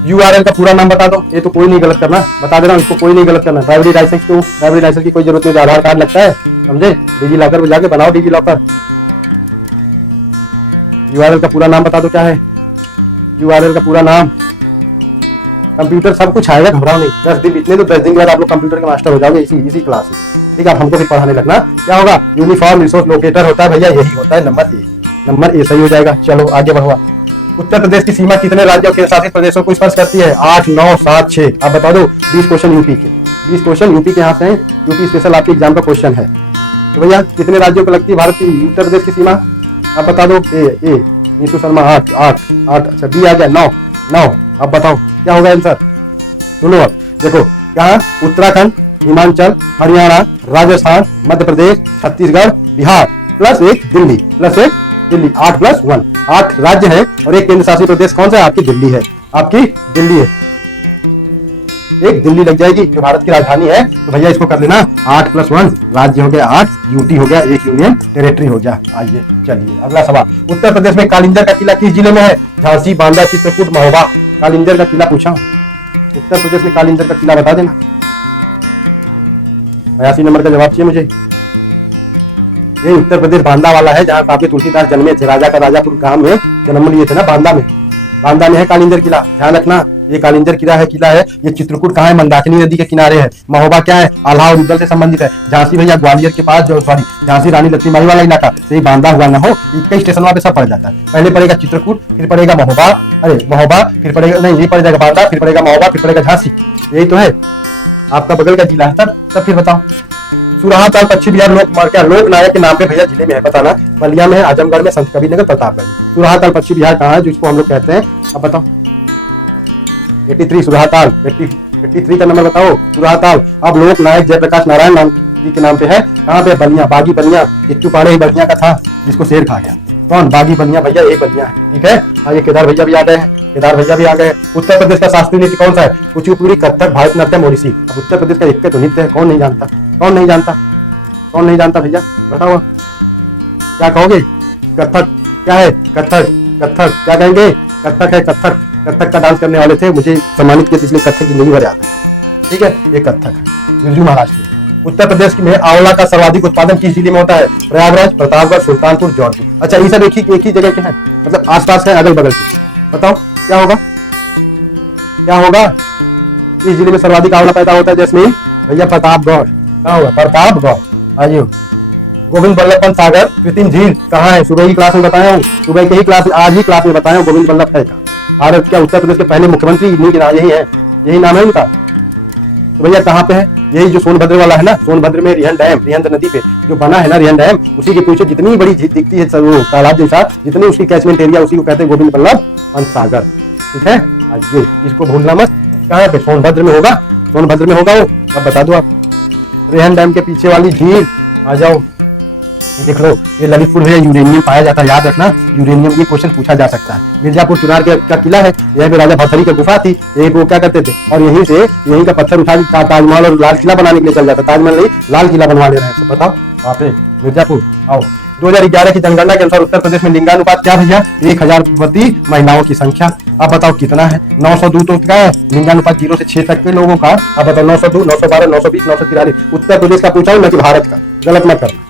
URL का पूरा नाम बता दो। ये तो कोई नहीं गलत करना, बता दे रहा हूँ, इसको कोई नहीं गलत करना। ड्राइवरी लाइसेंस क्यों, ड्राइवरी लाइसेंस की कोई जरूरत नहीं, आधार कार्ड लगता है, समझे। डिजी लॉकर में जाके बनाओ डिजी लॉकर। URL का पूरा नाम बता दो क्या है। URL का पूरा नाम। कंप्यूटर सब कुछ आएगा, घबराओ नहीं। 10 दिन बीतने तो 10 दिन के बाद आप लोग कंप्यूटर के मास्टर हो जाओगे इसी क्लास में। ठीक है, आप हमको भी पढ़ाने लगना। क्या होगा, यूनिफॉर्म रिसोर्स लोकेटर होता है भैया, यही होता है नंबर ए सही हो जाएगा। चलो आगे बढ़ो। उत्तर प्रदेश की सीमा कितने राज्यों और केंद्र शासित प्रदेशों को स्पर्श करती है। 8, 9, 7, 6। आप बता दो। 20 क्वेश्चन यूपी के, 20 क्वेश्चन यूपी के यहाँ से हैं। यूपी स्पेशल आपके एग्जाम का क्वेश्चन है। तो भैया कितने राज्यों को लगती है भारत की उत्तर प्रदेश की सीमा, आप बता दो। ए नीतू शर्मा 8। अच्छा, बी आ गया 9। अब बताओ क्या होगा आंसर। सुनो अब देखो, यहाँ उत्तराखंड, हिमाचल, हरियाणा, राजस्थान, मध्य प्रदेश, छत्तीसगढ़, बिहार प्लस एक दिल्ली 8 + 1 8 राज्य है और एक केंद्र शासित प्रदेश कौन सा है, आपकी दिल्ली है। एक दिल्ली लग जाएगी जो भारत की राजधानी है। तो भैया इसको कर लेना 8 + 1 राज्य हो गया 8, यूटी हो गया, एक यूनियन टेरिटरी हो गया। आइए चलिए अगला सवाल, उत्तर प्रदेश में कालिंजर का किला किस जिले में है। झांसी, बांदा, चित्रकूट, महोबा। कालिंजर का किला पूछा, उत्तर प्रदेश में कालिंजर का किला बता देना। 82 नंबर का जवाब चाहिए मुझे। ये उत्तर प्रदेश बांदा वाला है जहाँ काफी तुलसीदास जन्मे थे। राजा का राजापुर गांव में जन्म लिए थे ना, बांदा में है कालिंजर किला, ध्यान रखना। ये कालिंजर किला है। ये चित्रकूट कहाँ है, मंदाकिनी नदी के किनारे है। महोबा क्या है, आल्हा और उज्जैन से संबंधित है। झांसी भैया ग्वालियर के पास, जो सॉरी झांसी रानी लक्ष्मीबाई वाला इलाका से बांदा हुआ ना हो, कई स्टेशन वहाँ पे सब पड़ जाता है। पहले पड़ेगा चित्रकूट, फिर पड़ेगा महोबा, फिर पड़ेगा नहीं, ये पड़ जाएगा बांदा, फिर पड़ेगा महोबा, फिर पड़ेगा झांसी। यही तो है आपका बगल का जिला है। तब फिर बताओ। सुरहाताल पश्चिम बिहार लोक नायक के नाम पे भैया जिले में है, बताना। बलिया में, आजमगढ़ में, संत कबीरनगर, प्रतापगढ़। सुरहाताल पश्चिम बिहार कहाँ है, जिसको हम लोग कहते हैं, अब बताओ। 83 सुरहाताल, 83 का नंबर बताओ। सुरहाताल अब लोक नायक जयप्रकाश नारायण नाम जी के नाम पे है। कहाँ पे, बलिया, बागी बलिया। किच्चू पाड़े ही बलिया का था जिसको शेर खा गया। कौन, बागी बलिया भैया, एक बलिया है। ठीक है, आइए केदार भैया भी आ गए हैं। उत्तर प्रदेश का शास्त्रीय नृत्य कौन सा है। कुचिपुड़ी, कथक, भारतनाट्यम, ओडिसी। अब उत्तर प्रदेश का एक तो नृत्य है, कौन नहीं जानता भैया, बताओ क्या कहोगे। कथक क्या है, कथक क्या कहेंगे, कथक है। कथक का डांस करने वाले थे, मुझे सम्मानित किया इसलिए कथक जिंदगी भर याद है। ठीक है, ये कथक है, बिरजू महाराष्ट्र में। उत्तर प्रदेश में आंवला का सर्वाधिक उत्पादन किस जिले में होता है। प्रयागराज, प्रतापगढ़, सुल्तानपुर, जौनपुर। अच्छा, ये सब एक ही जगह के हैं, मतलब आसपास है, अगल बगल के। बताओ क्या होगा इस जिले में सर्वाधिक आंवला पैदा होता है। जैस्मीन भैया, प्रतापगढ़। कहाँ होगा, प्रतापगढ़। आइए, गोविंद बल्लभ पंत सागर कृत्रिम झील कहाँ है। सुबह की क्लास में बताया हूँ, आज ही क्लास में बताया हूँ। गोविंद बल्लभ पंत का भारत क्या उत्तर प्रदेश के पहले मुख्यमंत्री यही है, यही नाम है उनका। तो भैया कहाँ पे है, यही जो सोनभद्र वाला है ना, सोनभद्र में रिहंद नदी पे जो बना है ना रिहंद डैम, उसी के पीछे जितनी बड़ी झील दिखती है तालाब जैसा, जितनी उसकी कैचमेंट एरिया, उसी को कहते हैं गोविंद बल्लभ पंत सागर। ठीक है, आइए इसको भूलना मत। कहाँ पे, सोनभद्र में होगा वो। अब बता दो आप, रिहंद डैम के पीछे वाली झील। आ जाओ, ये देख लो, ये ललितपुर में यूरेनियम पाया जाता है, याद रखना, यूरेनियम ये क्वेश्चन पूछा जा सकता है। मिर्जापुर चुनार का किला है, यहीं पे राजा भरथरी की गुफा थी, यही वो क्या करते थे, और यहीं का पत्थर उठा ताजमहल और लाल किला बनाने के लिए चल जाता, ताजमहल नहीं लाल किला बनवा ले रहे हैं। बताओ वहाँ पे मिर्जापुर। आओ 2011 की जनगणना के अनुसार उत्तर प्रदेश में लिंगानुपात क्या भैया, 1000 प्रति महिलाओं की संख्या। अब बताओ कितना है, 902 तो क्या है लिंगानुपात 0 से 6 तक के लोगों का। अब बताओ 902, 912, 920, 943। उत्तर प्रदेश का पूछा हूं ना कि भारत का, गलत मत करना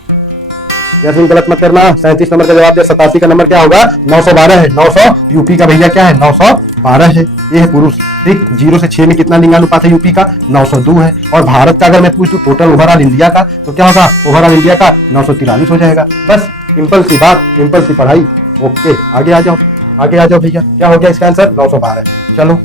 जैसे गलत मत करना। 37 नंबर का जवाब दिया, 87 का नंबर क्या होगा, 912 है। 900 यूपी का भैया क्या है, 912 है, ये है पुरुष। ठीक, 0 से 6 में कितना लिंगानुपात है यूपी का, 902 है। और भारत का अगर मैं पूछूं टोटल ओवरऑल इंडिया का, तो क्या होगा, ओवरऑल इंडिया का 943 हो जाएगा। बस सिंपल सी बात, सिंपल सी पढ़ाई। ओके, आगे आ जाओ, आगे आ जाओ भैया, क्या हो गया इसका आंसर, 912। चलो,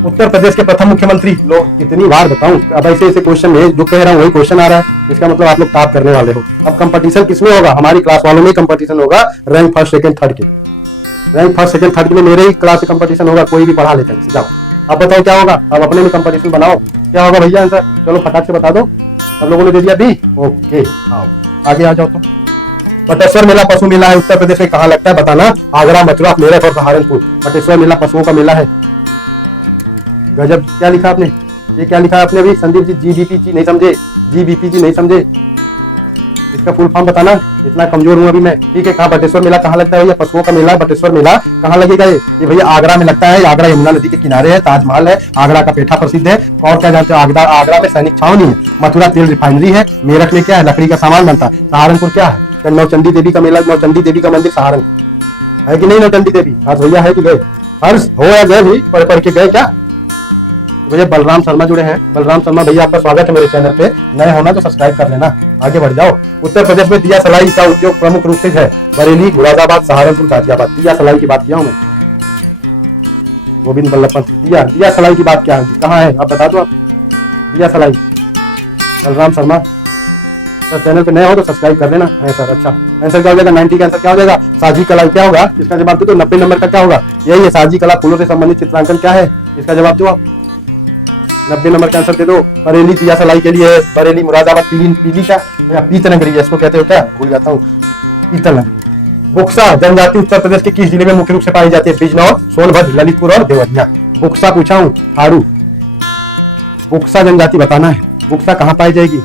उत्तर प्रदेश के प्रथम मुख्यमंत्री, लोग कितनी बार बताऊं, अब ऐसे ऐसे क्वेश्चन है जो कह रहा हूँ वही क्वेश्चन आ रहा है, इसका मतलब आप लोग टॉप करने वाले हो। अब कंपटीशन किसमें होगा, हमारी क्लास वालों में कंपटीशन होगा रैंक फर्स्ट सेकंड थर्ड के लिए। रैंक फर्स्ट सेकंड थर्ड के लिए मेरे ही क्लास से कंपटीशन होगा, कोई भी पढ़ा लेता है। जाओ अब बताओ क्या होगा, अब अपने में कंपटीशन बनाओ, क्या होगा भैया आंसर, चलो फटाक से बता दो। सब लोगों ने दे दिया बी। ओके, आओ आगे आ जाओ। तो बटेश्वर मेला पशु मेला है, उत्तर प्रदेश में कहाँ लगता है बताना, आगरा, मथुरा, मेरठ और सहारनपुर। बटेश्वर मेला पशुओं का मेला है। गजब, क्या लिखा आपने, ये क्या लिखा आपने अभी संदीप जी, जीबीपी नहीं समझे, जीबीपी नहीं समझे, इसका फुल फॉर्म बताना, इतना कमजोर हूं अभी मैं। ठीक है, कहाँ बटेश्वर मेला कहाँ लगता है भैया, पशुओं का मेला। बटेश्वर मेला कहाँ लगेगा, ये भैया आगरा में लगता है। आगरा यमुना नदी के किनारे है, ताजमहल है, आगरा का पेठा प्रसिद्ध है। और क्या जानते हो, आगरा में सैनिक छावनी है, मथुरा तेल रिफाइनरी है, मेरठ में क्या है, लकड़ी का सामान बनता है, सहारनपुर क्या है, नौचंडी देवी का मेला, नौचंडी देवी का मंदिर सहारनपुर है कि नहीं, नौचंडी देवी। हाँ भैया है कि गए, हर्ष हो या गए भी, पढ़ के गए क्या। भैया बलराम शर्मा जुड़े हैं, बलराम शर्मा भैया आपका स्वागत है मेरे चैनल पे, नए होना तो सब्सक्राइब कर लेना। आगे बढ़ जाओ। उत्तर प्रदेश में दिया सलाई का उद्योग प्रमुख रूप से है, बरेली, मुरादाबाद, सहारनपुर, गाजियाबाद। दिया सलाई की बात किया हूँ मैं, गोविंद बल्लभ पंत। दिया सलाई की बात क्या है, कहाँ है आप बता दो। आप दिया सलाई, बलराम शर्मा सर चैनल पे नए हो तो सब्सक्राइब कर लेना है सर। अच्छा, आंसर क्या हो जाएगा, 90 का आंसर क्या हो जाएगा, साजी कला। क्या होगा इसका जवाब दे दो, 90 नंबर का क्या होगा, यही है साजी कला, फूलों से संबंधित चित्रांकन क्या है, इसका जवाब दो आप। 90 नंबर का आंसर दे दो। बरेली दिया सलाई के लिए है, बरेली, मुरादाबाद, पीली क्या या पीतल नगरी इसको कहते हो क्या, भूल जाता हूँ, पीतल नगरी। बुक्सा जनजाति उत्तर प्रदेश के किस जिले में मुख्य रूप से पाई जाती है, बिजनौर, सोनभद्र, ललितपुर और देवरिया। बुक्सा पूछा हूँ, थारू। बुक्सा जनजाति बताना है, बुक्सा कहाँ पाई जाएगी,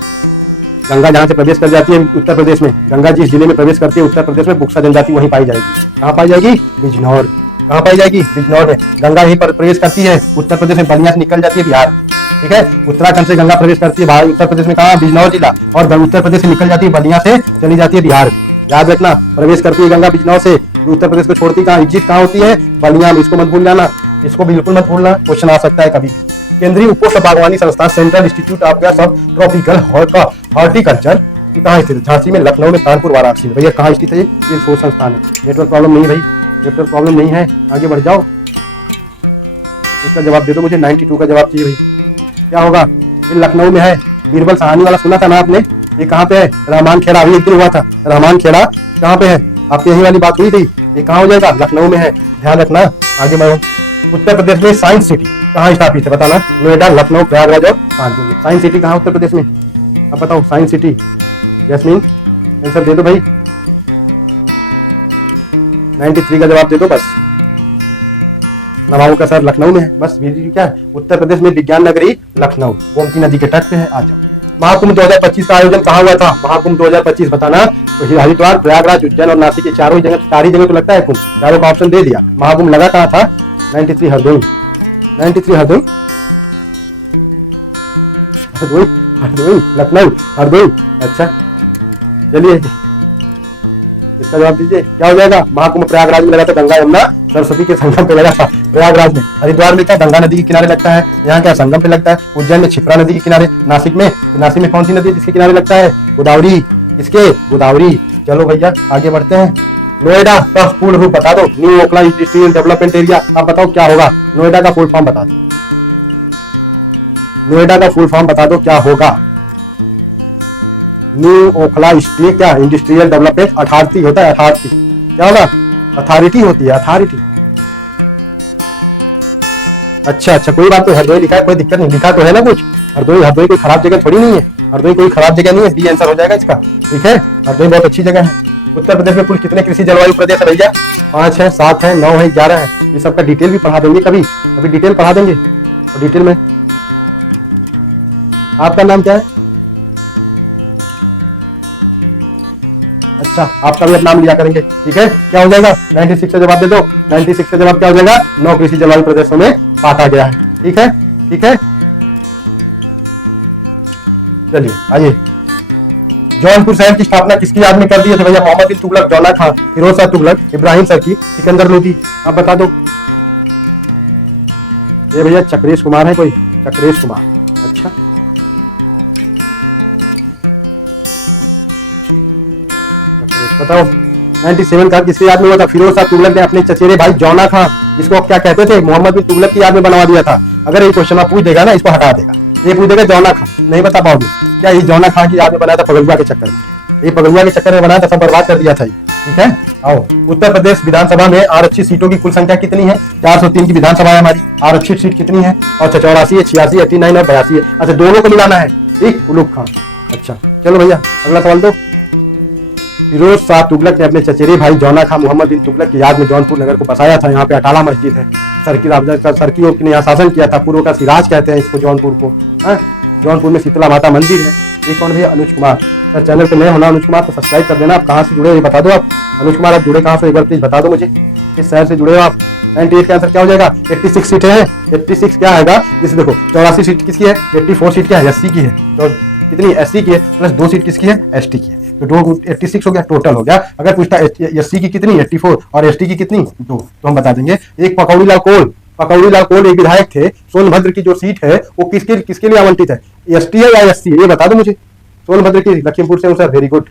गंगा जहाँ से प्रवेश कर जाती है उत्तर प्रदेश में, गंगा जिस जिले में प्रवेश करती है उत्तर प्रदेश में, बुक्सा जनजाति वहीं पाई जाएगी। कहाँ पाई जाएगी, बिजनौर। कहाँ पाई जाएगी, बिजनौर में। गंगा यहीं पर प्रवेश करती है उत्तर प्रदेश में, बलिया से निकल जाती है बिहार। ठीक है, उत्तराखंड से गंगा प्रवेश करती है बाहर उत्तर प्रदेश में, कहाँ, बिजनौर जिला। और उत्तर प्रदेश से निकल जाती है बलिया से, चली जाती है बिहार। याद रखना, प्रवेश करती है गंगा बिजनौर से, उत्तर प्रदेश को छोड़ती कहाँ, एग्जिट कहाँ होती है, बलिया में। इसको मत भूल जाना, इसको बिल्कुल मत भूलना, क्वेश्चन आ सकता है कभी। केंद्रीय उपोष्ण बागवानी संस्थान सेंट्रल इंस्टीट्यूट ऑफ सब ट्रॉपिकल हॉर्टिकल्चर कहाँ स्थित है, झांसी में, लखनऊ में, कानपुर, वाराणसी में। भैया कहाँ स्थित है, ये शोध संस्थान है। नेटवर्क प्रॉब्लम नहीं भाई, नेटवर्क प्रॉब्लम नहीं है। आगे बढ़ जाओ, इसका जवाब दे दो मुझे, 92 का जवाब चाहिए भाई। क्या होगा, ये लखनऊ में है। बीरबल साहनी वाला सुना था ना आपने, ये कहाँ पे है, रहमान खेड़ा। अभी एक दिन हुआ था, रहमान खेड़ा कहाँ पे है, आपकी यही वाली बात हुई थी, ये कहाँ हो जाएगा, लखनऊ में है, ध्यान रखना। आगे बढ़ो। उत्तर प्रदेश में साइंस सिटी कहाँ स्थापित है बताना, नोएडा, लखनऊ, प्रयागराज और कानपुर में। साइंस सिटी कहाँ उत्तर प्रदेश में, अब बताओ साइंस सिटी। जैस्मीन आंसर दे दो भाई, 93 का जवाब दे दो बस। नवाबों का शहर लखनऊ में है, बस। क्या है, उत्तर प्रदेश में विज्ञान नगरी लखनऊ, गोमती नदी के तट पे है। आ जाओ। महाकुंभ 2025 का आयोजन कहाँ हुआ था, महाकुंभ 2025 बताना। तो हरिद्वार, प्रयागराज, उज्जैन और नासिक, चारों जगह तो लगता है कुंभ, चारों का ऑप्शन दे दिया। महाकुंभ लगा कहाँ था, 93 हरदोई, 93 हरदोई, हरदोई, हरदोई, लखनऊ, हरदोई। अच्छा चलिए, इसका जवाब दीजिए, क्या हो जाएगा। महाकुंभ प्रयागराज में लगा था, गंगा यमुना सरस्वती के संगम पे लगा था, प्रयागराज में। हरिद्वार में क्या, गंगा नदी के किनारे लगता है, यहाँ क्या संगम पे लगता है। उज्जैन में क्षिप्रा नदी के किनारे। नासिक में कौन सी नदी जिसके किनारे लगता है, गोदावरी। इसके गोदावरी। चलो भैया आगे बढ़ते हैं। नोएडा का पूर्ण रूप बता दो, new Okhla industrial development area. आप बताओ क्या होगा, नोएडा का फुल फॉर्म बता दो, नोएडा का फुल फॉर्म बता दो क्या होगा। न्यू ओखला स्टेट क्या, इंडस्ट्रियल डेवलपमेंट अथॉरिटी होता है, अथॉरिटी। क्या होगा, अथॉरिटी होती है, अथॉरिटी। अच्छा कोई बात, तो हरदोई लिखा है, कोई दिक्कत नहीं, लिखा तो है ना कुछ। हरदोई कोई खराब जगह थोड़ी नहीं है। हरदोई कोई खराब जगह नहीं है, बी आंसर हो जाएगा इसका। ठीक है, हरदोई बहुत अच्छी जगह है। उत्तर प्रदेश में कुल कितने कृषि जलवायु प्रदेश है भैया? 5 है, 7 है, 9 है, 11 है। ये सबका डिटेल भी पढ़ा देंगे कभी, अभी डिटेल पढ़ा देंगे। और डिटेल में आपका नाम क्या है? अच्छा, आपका भी अब नाम लिया करेंगे। ठीक है, क्या हो जाएगा? 96 का जवाब दे दो। 96 का जवाब क्या हो जाएगा? 9 कृषि जलवायु प्रदेशों में बांटा गया है। ठीक है, ठीक है, चलिए आइए। जौनपुर शहर की स्थापना किसकी याद में कर दी है? भैया मोहम्मद बिन तुगलक, जौना खान, फिरोज शाह तुगलक, इब्राहिम सर्की, सिकंदर लोदी। आप बता दो। ये भैया चक्रेश कुमार है कोई, चक्रेश कुमार। अच्छा, बताओ 97 का किसकी याद में हुआ था? फिरोज शाह तुगलक ने अपने चचेरे भाई जौना खान, जिसको क्या कहते थे, मोहम्मद बिन तुगलक की याद में बनवा दिया था। अगर ये क्वेश्चन आप पूछ देगा ना, इसको हटा देगा। ये पूछ देगा जौना खान, नहीं बता पाओगे क्या ये जौना खान की याद में बनाया था? पगलुआ के चक्कर में, ये पगलुआ के चक्कर में बनाया था, सब बर्बाद कर दिया था। ठीक है, आओ। उत्तर प्रदेश विधानसभा में आरक्षित सीटों की कुल संख्या कितनी है? 403 की विधानसभा है हमारी। आरक्षित सीट कितनी है? और 84 है, 86, 89 और 82 है। अच्छा, दोनों को मिलाना है। ठीक, उलूग खान। अच्छा, चलो भैया अगला सवाल दो। फिरोज शाह तुगलक ने अपने चचेरे भाई जौना खान मोहम्मद बिन तुगलक की याद में जौनपुर नगर को बसाया था। यहाँ पे अटाला मस्जिद है। सरकी ने यहाँ शासन किया था। पूर्व का सिराज कहते हैं इसको, जौनपुर को। जौनपुर में शीतला माता मंदिर है। ये कौन भैया? अनुज कुमार। सर चैनल पे नए होना अनुज कुमार तो सब्सक्राइब कर देना। आप कहाँ से जुड़े हो ये बता दो। आप अनुज कुमार आप जुड़े कहाँ से, एक बार प्लीज बता दो मुझे, किस शहर से जुड़े हो आप? 98 का आंसर क्या हो जाएगा? 86 सीटें हैं। 86 क्या आएगा? जैसे देखो 84 सीट किसकी है? 84 सीट क्या है? एससी की है। तो कितनी? एससी की है, प्लस 2 सीट किसकी है? एसटी की है। तो 86 हो गया, टोटल हो गया। अगर पूछता एससी की कितनी? 84 और एसटी की कितनी? 2, तो हम बता देंगे। एक पकौड़ीलाल कोल एक विधायक थे। सोनभद्र की जो सीट है वो किसके लिए आवंटित है? एसटी है या एससी है? ये बता दो मुझे। सोनभद्र की, लखीमपुर से हूं सर, वेरी गुड।